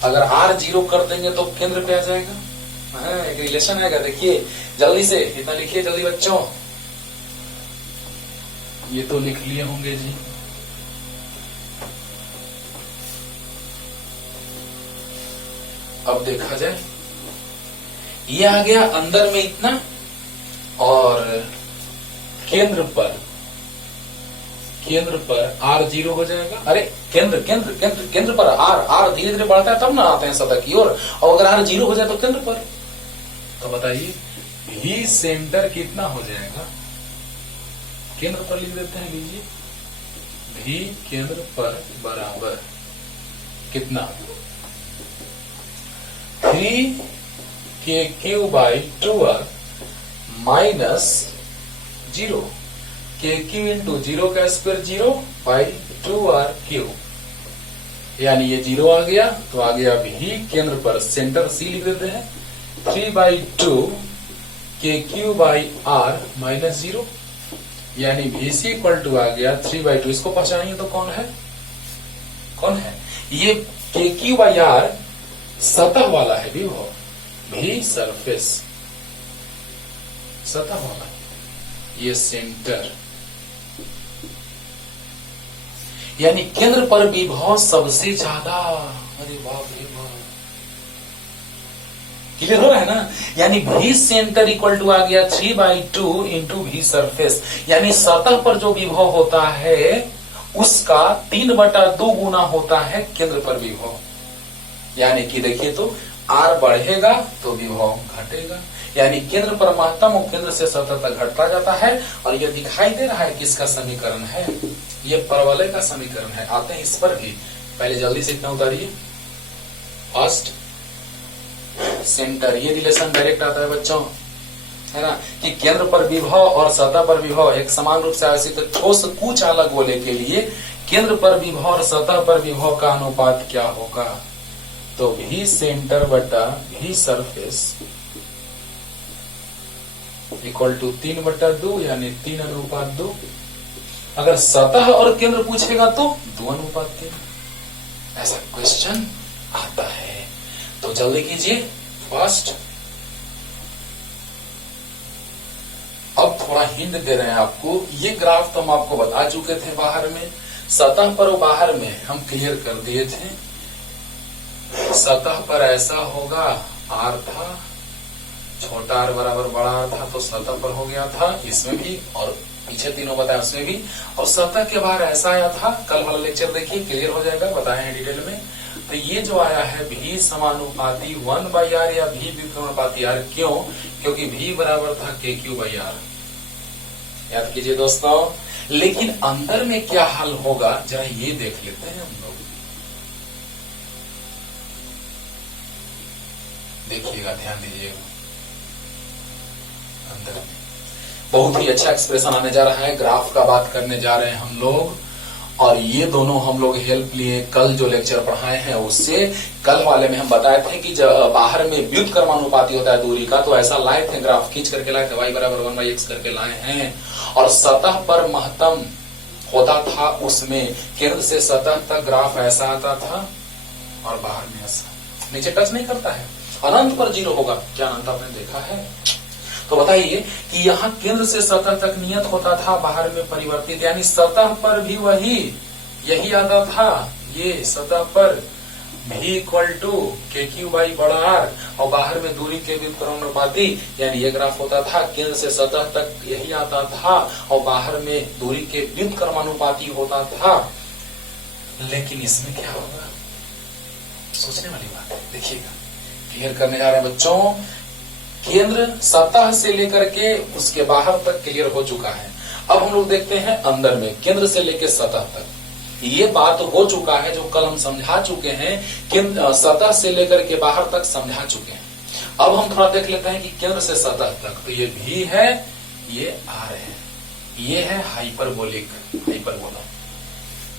अगर R 0 कर देंगे तो केंद्र पे आ जाएगा। एक रिलेशन आएगा, देखिए जल्दी से, इतना लिखिए जल्दी बच्चों। ये तो लिख लिए होंगे जी। अब देखा जाए, ये आ गया अंदर में इतना, और केंद्र पर R 0 हो जाएगा। अरे केंद्र पर R धीरे धीरे बढ़ता है तब ना आते हैं सतह की ओर, और अगर R 0 हो जाए तो केंद्र पर। तो बताइए V सेंटर कितना हो जाएगा? केंद्र पर लिख देते हैं, लीजिए V केंद्र पर बराबर कितना 3 KQ by 2R minus 0 KQ into 0 का स्क्वायर 0 बाई 2RQ, यानी ये 0 आ गया। तो आ गया भी केंद्र पर, सेंटर C लिख देते हैं, 3 by 2 KQ by R minus 0, यानी VC इक्वल टू आ गया 3 बाई 2। इसको पहचानिए तो कौन है? ये KQ बाई R सतह वाला है विभव, भी सरफेस सतह वाला, ये सेंटर, यानी केंद्र पर विभव सबसे ज्यादा। अरे वाह, क्लियर हो रहा है ना। यानी भी सेंटर इक्वल टू आ गया 3 बाई 2 इंटू भी सरफेस, यानी सतह पर जो विभव होता है उसका 3/2 गुना होता है केंद्र पर विभव। यानी कि देखिए तो R बढ़ेगा तो विभव घटेगा, यानी केंद्र पर महत्तम और केंद्र से सतह तक घटता जाता है। और ये दिखाई दे रहा है किसका समीकरण है? ये परवलय का समीकरण है। आते हैं इस पर भी, पहले जल्दी से इतना उतारिए। फर्स्ट सेंटर, ये रिलेशन डायरेक्ट आता है बच्चों, है ना, कि केंद्र पर विभव और सतह पर विभव एक समान रूप से आवेशित ठोस कुचालक गोले के लिए केंद्र पर विभव और सतह पर विभव का अनुपात क्या होगा? तो भी सेंटर बटा भी सरफेस इक्वल टू 3/2, यानी 3:2। अगर सतह और केंद्र पूछेगा तो 2:3। ऐसा क्वेश्चन आता है, तो जल्दी कीजिए। फर्स्ट, अब थोड़ा हिंट दे रहे हैं आपको। ये ग्राफ तो हम आपको बता चुके थे बाहर में, सतह पर और बाहर में हम क्लियर कर दिए थे। सतह पर ऐसा होगा, R था, छोटा R बराबर बड़ा R था, तो सतह पर हो गया था इसमें भी, और पीछे तीनों बताया उसमें भी। और सतह के बाहर ऐसा आया था, कल वाला लेक्चर देखिए क्लियर हो जाएगा, बताए हैं डिटेल में। तो ये जो आया है भी समानुपाती 1/R या भी विक्रमानुपाती R, क्यों? क्योंकि भी बराबर था KQ बाई R। याद कीजिए दोस्तों, लेकिन अंदर में क्या हाल होगा जरा ये देख लेते हैं हम लोग। देखिएगा, ध्यान दीजिएगा। अंदर में बहुत ही अच्छा एक्सप्रेशन आने जा रहा है। ग्राफ का बात करने जा रहे हैं हम लोग, और ये दोनों हम लोग हेल्प लिए कल जो लेक्चर पढ़ाए हैं उससे। कल वाले में हम बताए थे कि जब बाहर में व्युत्क्रमानुपाती कर्मानुपाती होता है दूरी का, तो ऐसा लाए थे, ग्राफ खींच करके लाए थे, y बराबर 1/x करके लाए हैं। और सतह पर महत्तम होता था, उसमें केंद्र से सतह तक ग्राफ ऐसा आता था और बाहर में ऐसा, नीचे टच नहीं करता है, अनंत पर 0 होगा। क्या अनंत आपने देखा है? तो बताइए कि यहाँ केंद्र से सतह तक नियत होता था, बाहर में परिवर्तित, यानी सतह पर भी यही आता था। ये सतह पर v = kq/r और बाहर में दूरी के व्युत्क्रमानुपाती, यानी ये ग्राफ होता था। केंद्र से सतह तक यही आता था और बाहर में दूरी के व्युत्क्रमानुपाती होता था। लेकिन इसमें क्या होगा, सोचने वाली बात है। देखिएगा, क्लियर करने जा रहे हैं बच्चों। केंद्र सतह से लेकर के उसके बाहर तक क्लियर हो चुका है। अब हम लोग देखते हैं अंदर में, केंद्र से लेकर सतह तक। ये बात हो चुका है जो कल हम समझा चुके हैं, केंद्र सतह से लेकर के बाहर तक समझा चुके हैं। अब हम थोड़ा देख लेते हैं कि केंद्र से सतह तक, तो ये भी है, ये आर है, ये है हाइपरबोलिक, हाइपरबोला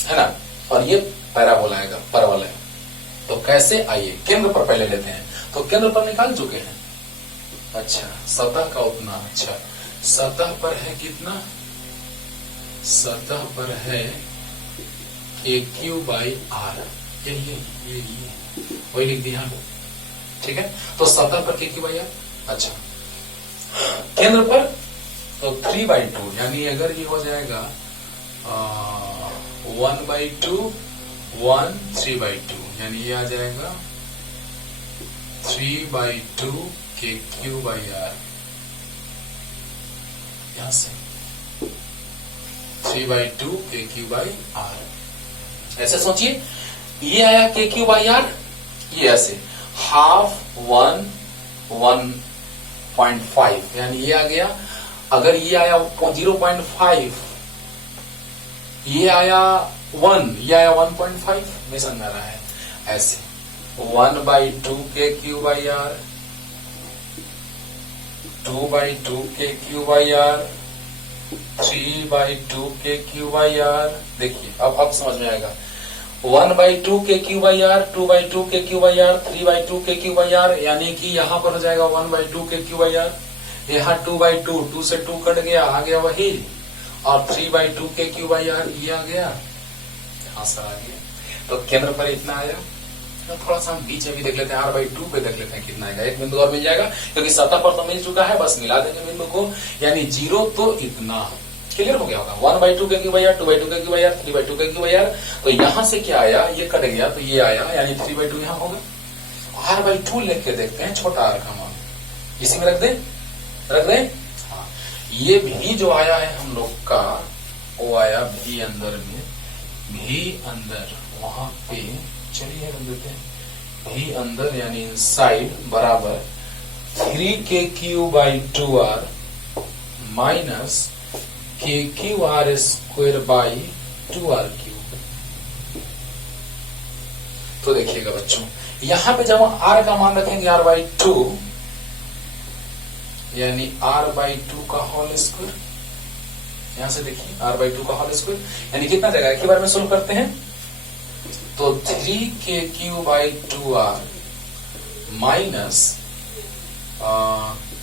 है ना, और ये पैराबोला है, परवल है। तो कैसे, आइए केंद्र पर पहले लेते हैं। तो केंद्र पर निकाल चुके हैं। अच्छा, सतह का उतना, अच्छा सतह पर है कितना, सतह पर है kq/r, ये वही लिख दिया, ठीक है। तो सतह पर kq/r, अच्छा केंद्र पर तो 3/2, यानी अगर ये हो जाएगा 1/2 1 3/2, यानी ये आ जाएगा 3/2 kq/r, यहां से 3/2 kq/r। ऐसे सोचिए, ये आया kq/r, ये ऐसे 1/2 1.5, यानी ये आ गया। अगर ये आया 0.5, ये आया 1, ये आया 1.5, नहीं समझ आ रहा है। ऐसे 1/2 kq/r, 2/2 kq/r, 3/2 kq/r। देखिए अब समझ में आएगा। 1/2 kq/r, 2/2 kq/r, 3/2 kq/r, यानी कि यहाँ पर हो जाएगा 1/2 kq/r, यहाँ 2/2, 2 से 2 कट गया, आ गया वही, और 3/2 kq/r ये आ गया, यहाँ से आ गया। तो केंद्र पर इतना आया। तो थोड़ा सा हम बीच में भी देख लेते हैं, r/2 पे देख लेते हैं कितना आएगा। एक बिंदु और मिल जाएगा, क्योंकि सतह पर तो मिल चुका है, बस मिला देंगे बिंदु को, यानी 0 तो इतना क्लियर हो गया होगा। 1/2 kq/r, 2/2 kq/r, 3/2 kq/r। तो यहां से क्या आया, ये कट गया, तो ये आया, यानी 3/2 यहां होगा। r/2 लिख के देखते हैं, छोटा r का मान इसी में रख दे, हाँ। ये भी जो आया है हम लोग का, वो आया भी अंदर में, भी अंदर, वहां पे चलिए रख देते हैं, भी अंदर यानी इनसाइड बराबर 3kq/2r माइनस kqr²/2r³। तो देखिएगा बच्चों, यहां पे जब हम r का मान रखेंगे r/2, यानी r/2 का होल स्क्वायर, यहां से देखिए r/2 का होल स्क्वायर, यानी कितना जाएगा, एक बार में सोल्व करते हैं। तो 3kq/2r माइनस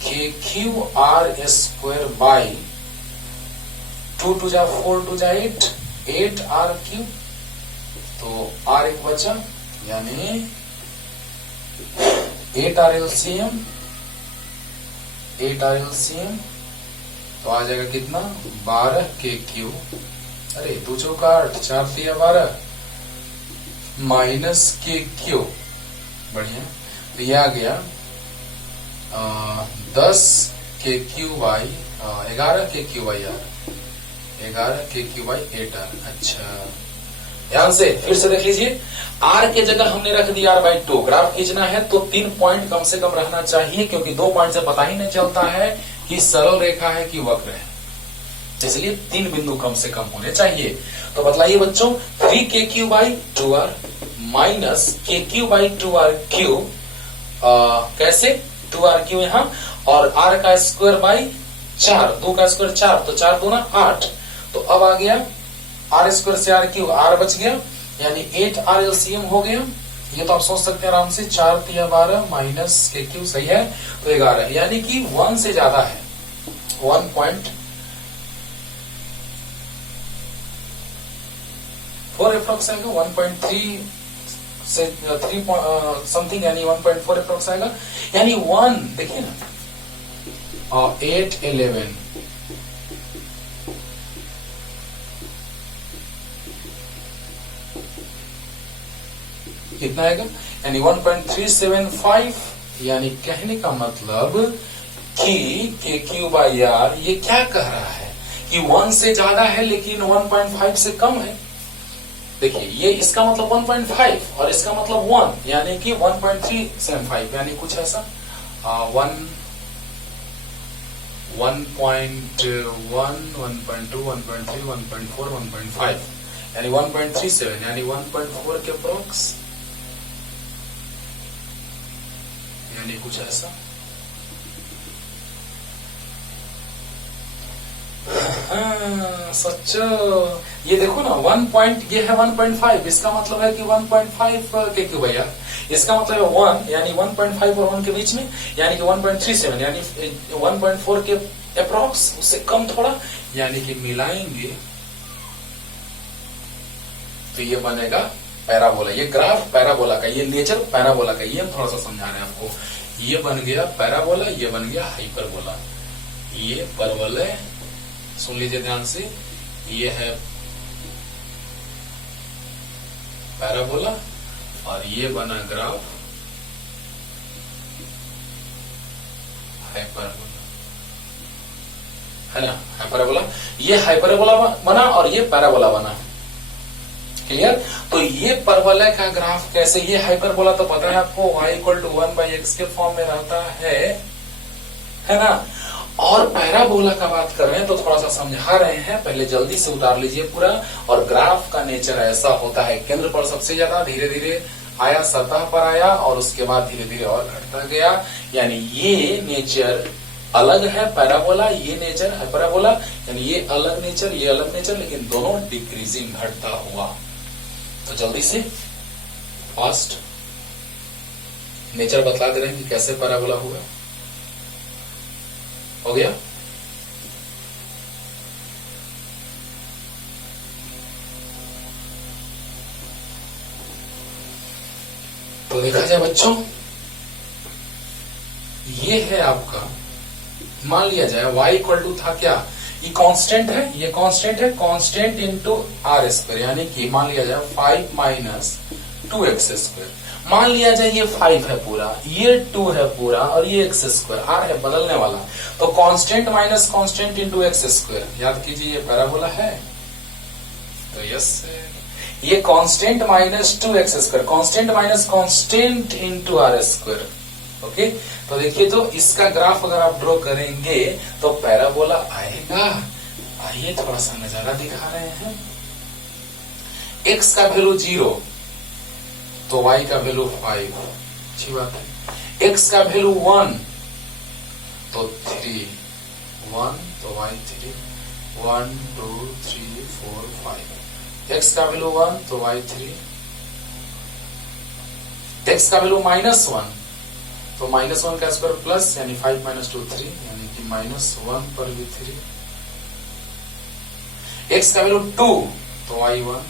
kqr²/2 2 जा 4 2 जा 8r³। तो r एक बचा, यानी 8r LCM, तो आ जाएगा कितना, 12kq, अरे 2 चौका 8, 4 3 12, माइनस kq, बढ़िया। तो ये आ गया 10kq/11 kq/r, 11 kq/8r। अच्छा, ध्यान से फिर से देख लीजिए, r के जगह हमने रख दिया r/2। ग्राफ खींचना है तो 3 पॉइंट कम से कम रहना चाहिए, क्योंकि 2 पॉइंट से पता ही नहीं चलता है कि सरल रेखा है कि वक्र है। इसलिए 3 बिंदु कम से कम होने चाहिए। तो बतलाइए बच्चों, 3kq/2r माइनस kq/2r³ कैसे 2r³ यहां और r का स्क्वायर बाई 4, 2 का स्क्वायर 4, तो 4 दूना 8। तो अब आ गया r स्क्वायर से r³ r बच गया, यानी 8r LCM हो गया। ये तो आप सोच सकते हैं आराम से, 4 3 12 माइनस kq सही है तो 11, यानी कि 1 से ज्यादा है। 1.4 अप्रोक्स आएगा, 1.3 से 3 समथिंग, यानी 1.4 अप्रोक्स आएगा, यानी 1 देखिए ना, और 8 11 कितना आएगा, यानी 1.375। यानी कहने का मतलब कि kq/r ये क्या कह रहा है कि 1 से ज्यादा है लेकिन 1.5 से कम है। देखिए ये इसका मतलब 1.5 और इसका मतलब 1, यानी कि 1.375, यानी कुछ ऐसा 1.1 1.2 1.3 1.4 1.5, यानी 1.37, यानी 1.4 के अप्रोक्स, यानी कुछ ऐसा। सच्चो, ये देखो ना 1 ये है 1.5, इसका मतलब है कि 1.5 kq/r, इसका मतलब है 1, यानी 1.5 और 1 के बीच में, यानी कि 1.37, यानी 1.4 के अप्रोक्स, उससे कम थोड़ा, यानी कि मिलाएंगे तो ये बनेगा पैराबोला। ये ग्राफ पैराबोला का, ये नेचर पैराबोला का, ये हम थोड़ा सा समझा रहे हैं आपको। ये बन गया पैराबोला, ये बन गया हाइपरबोला। ये परवलय, सुन लीजिए ध्यान से, ये है पैराबोला और ये बना ग्राफ हाइपरबोला, है ना, हाइपरबोला। ये हाइपरबोला बना और ये पैराबोला बना, क्लियर। तो ये परवलय का ग्राफ कैसे, ये हाइपरबोला तो पता है आपको, y=1/x के फॉर्म में रहता है ना। और पैराबोला का बात कर रहे हैं तो थोड़ा सा समझा रहे हैं, पहले जल्दी से उतार लीजिए पूरा। और ग्राफ का नेचर ऐसा होता है, केंद्र पर सबसे ज्यादा, धीरे धीरे आया, सतह पर आया और उसके बाद धीरे धीरे और घटता गया, यानी ये नेचर अलग है पैराबोला, ये नेचर है पैराबोला, यानी ये अलग नेचर, ये अलग नेचर, लेकिन दोनों डिक्रीजिंग, घटता हुआ। तो जल्दी से फास्ट नेचर बतला दे रहे हैं कि कैसे पैराबोला हुआ, हो गया। तो देखा जाए बच्चों, ये है आपका, मान लिया जाए y था क्या, ये कांस्टेंट है, ये कांस्टेंट है, कांस्टेंट इंटू आर स्क्वायर, यानी कि मान लिया जाए 5 माइनस 2x²। मान लिया जाए ये 5 है पूरा, ये 2 है पूरा और ये x², r है बदलने वाला। तो constant minus constant into x², याद कीजिए ये पैराबोला है। तो यस, ये constant minus 2x², constant minus constant into r²। Okay, तो देखिए, तो इसका ग्राफ अगर आप ड्रॉ करेंगे तो पैराबोला आएगा। आइए थोड़ा सा नजारा दिखा रहे हैं। x का वैल्यू 0 तो y का वैल्यू 5, अच्छी बात है। x का वैल्यू 1 तो 3, 1 तो y 3, 1 2 3 4 5। x का वैल्यू 1 तो y 3, x का वैल्यू -1 तो -1 का स्क्वायर प्लस, यानी 5 - 2 3, यानी कि -1 पर भी 3। x का वैल्यू 2 तो y 1,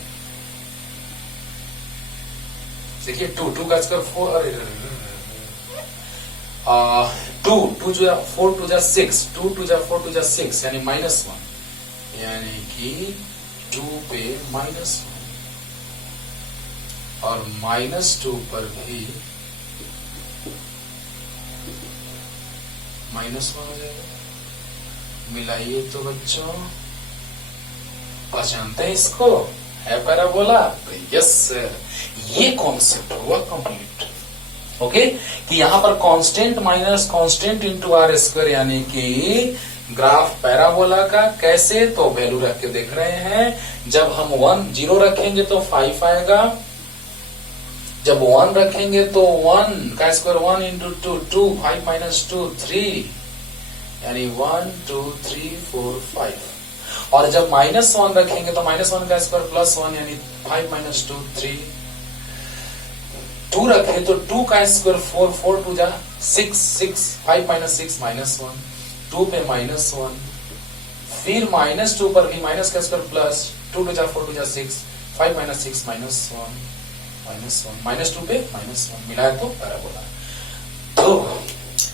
देखिए 2 का स्क्वायर 4, अरे 2 जो 4 2 6, 2 2 4 2 6, यानी -1, यानी कि 2 पे -1 और -2 पर भी -1 हो जाएगा। मिलाइए तो बच्चों, पहचानते हैं इसको, है पैराबोला। तो यस, ये कॉन्सेप्ट हुआ कंप्लीट। ओके, कि यहां पर constant minus constant into r², यानी कि ग्राफ पैराबोला का। कैसे? तो वैल्यू रख के देख रहे हैं। जब हम 0 रखेंगे तो 5 आएगा, जब 1 रखेंगे तो 1 का स्क्वायर 1 इंटू 2, 2, 5 माइनस 2, 3, यानी 1, 2, 3, 4, 5। और जब -1 रखेंगे तो -1 का स्क्वायर +1, यानी 5 माइनस 2, 3। 2 रखे तो 2 का स्क्वायर 4, 4 2 जा 6, 6, 5 माइनस 6 -1, 2 पे -1, फिर -2 पर भी माइनस का स्क्वायर प्लस 2 2 जा 4 2 जा 6, 5 माइनस 6 -1, -2 पे -1 मिलाए तो पैराबोला। तो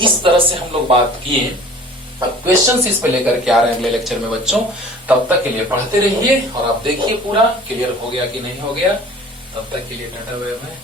इस तरह से हम लोग बात किए। अब क्वेश्चंस इस पे लेकर के आ रहे हैं अगले लेक्चर में बच्चों। तब तक के लिए पढ़ते रहिए और आप देखिए पूरा क्लियर हो गया कि नहीं हो गया। तब तक के लिए टाटा बाय बाय।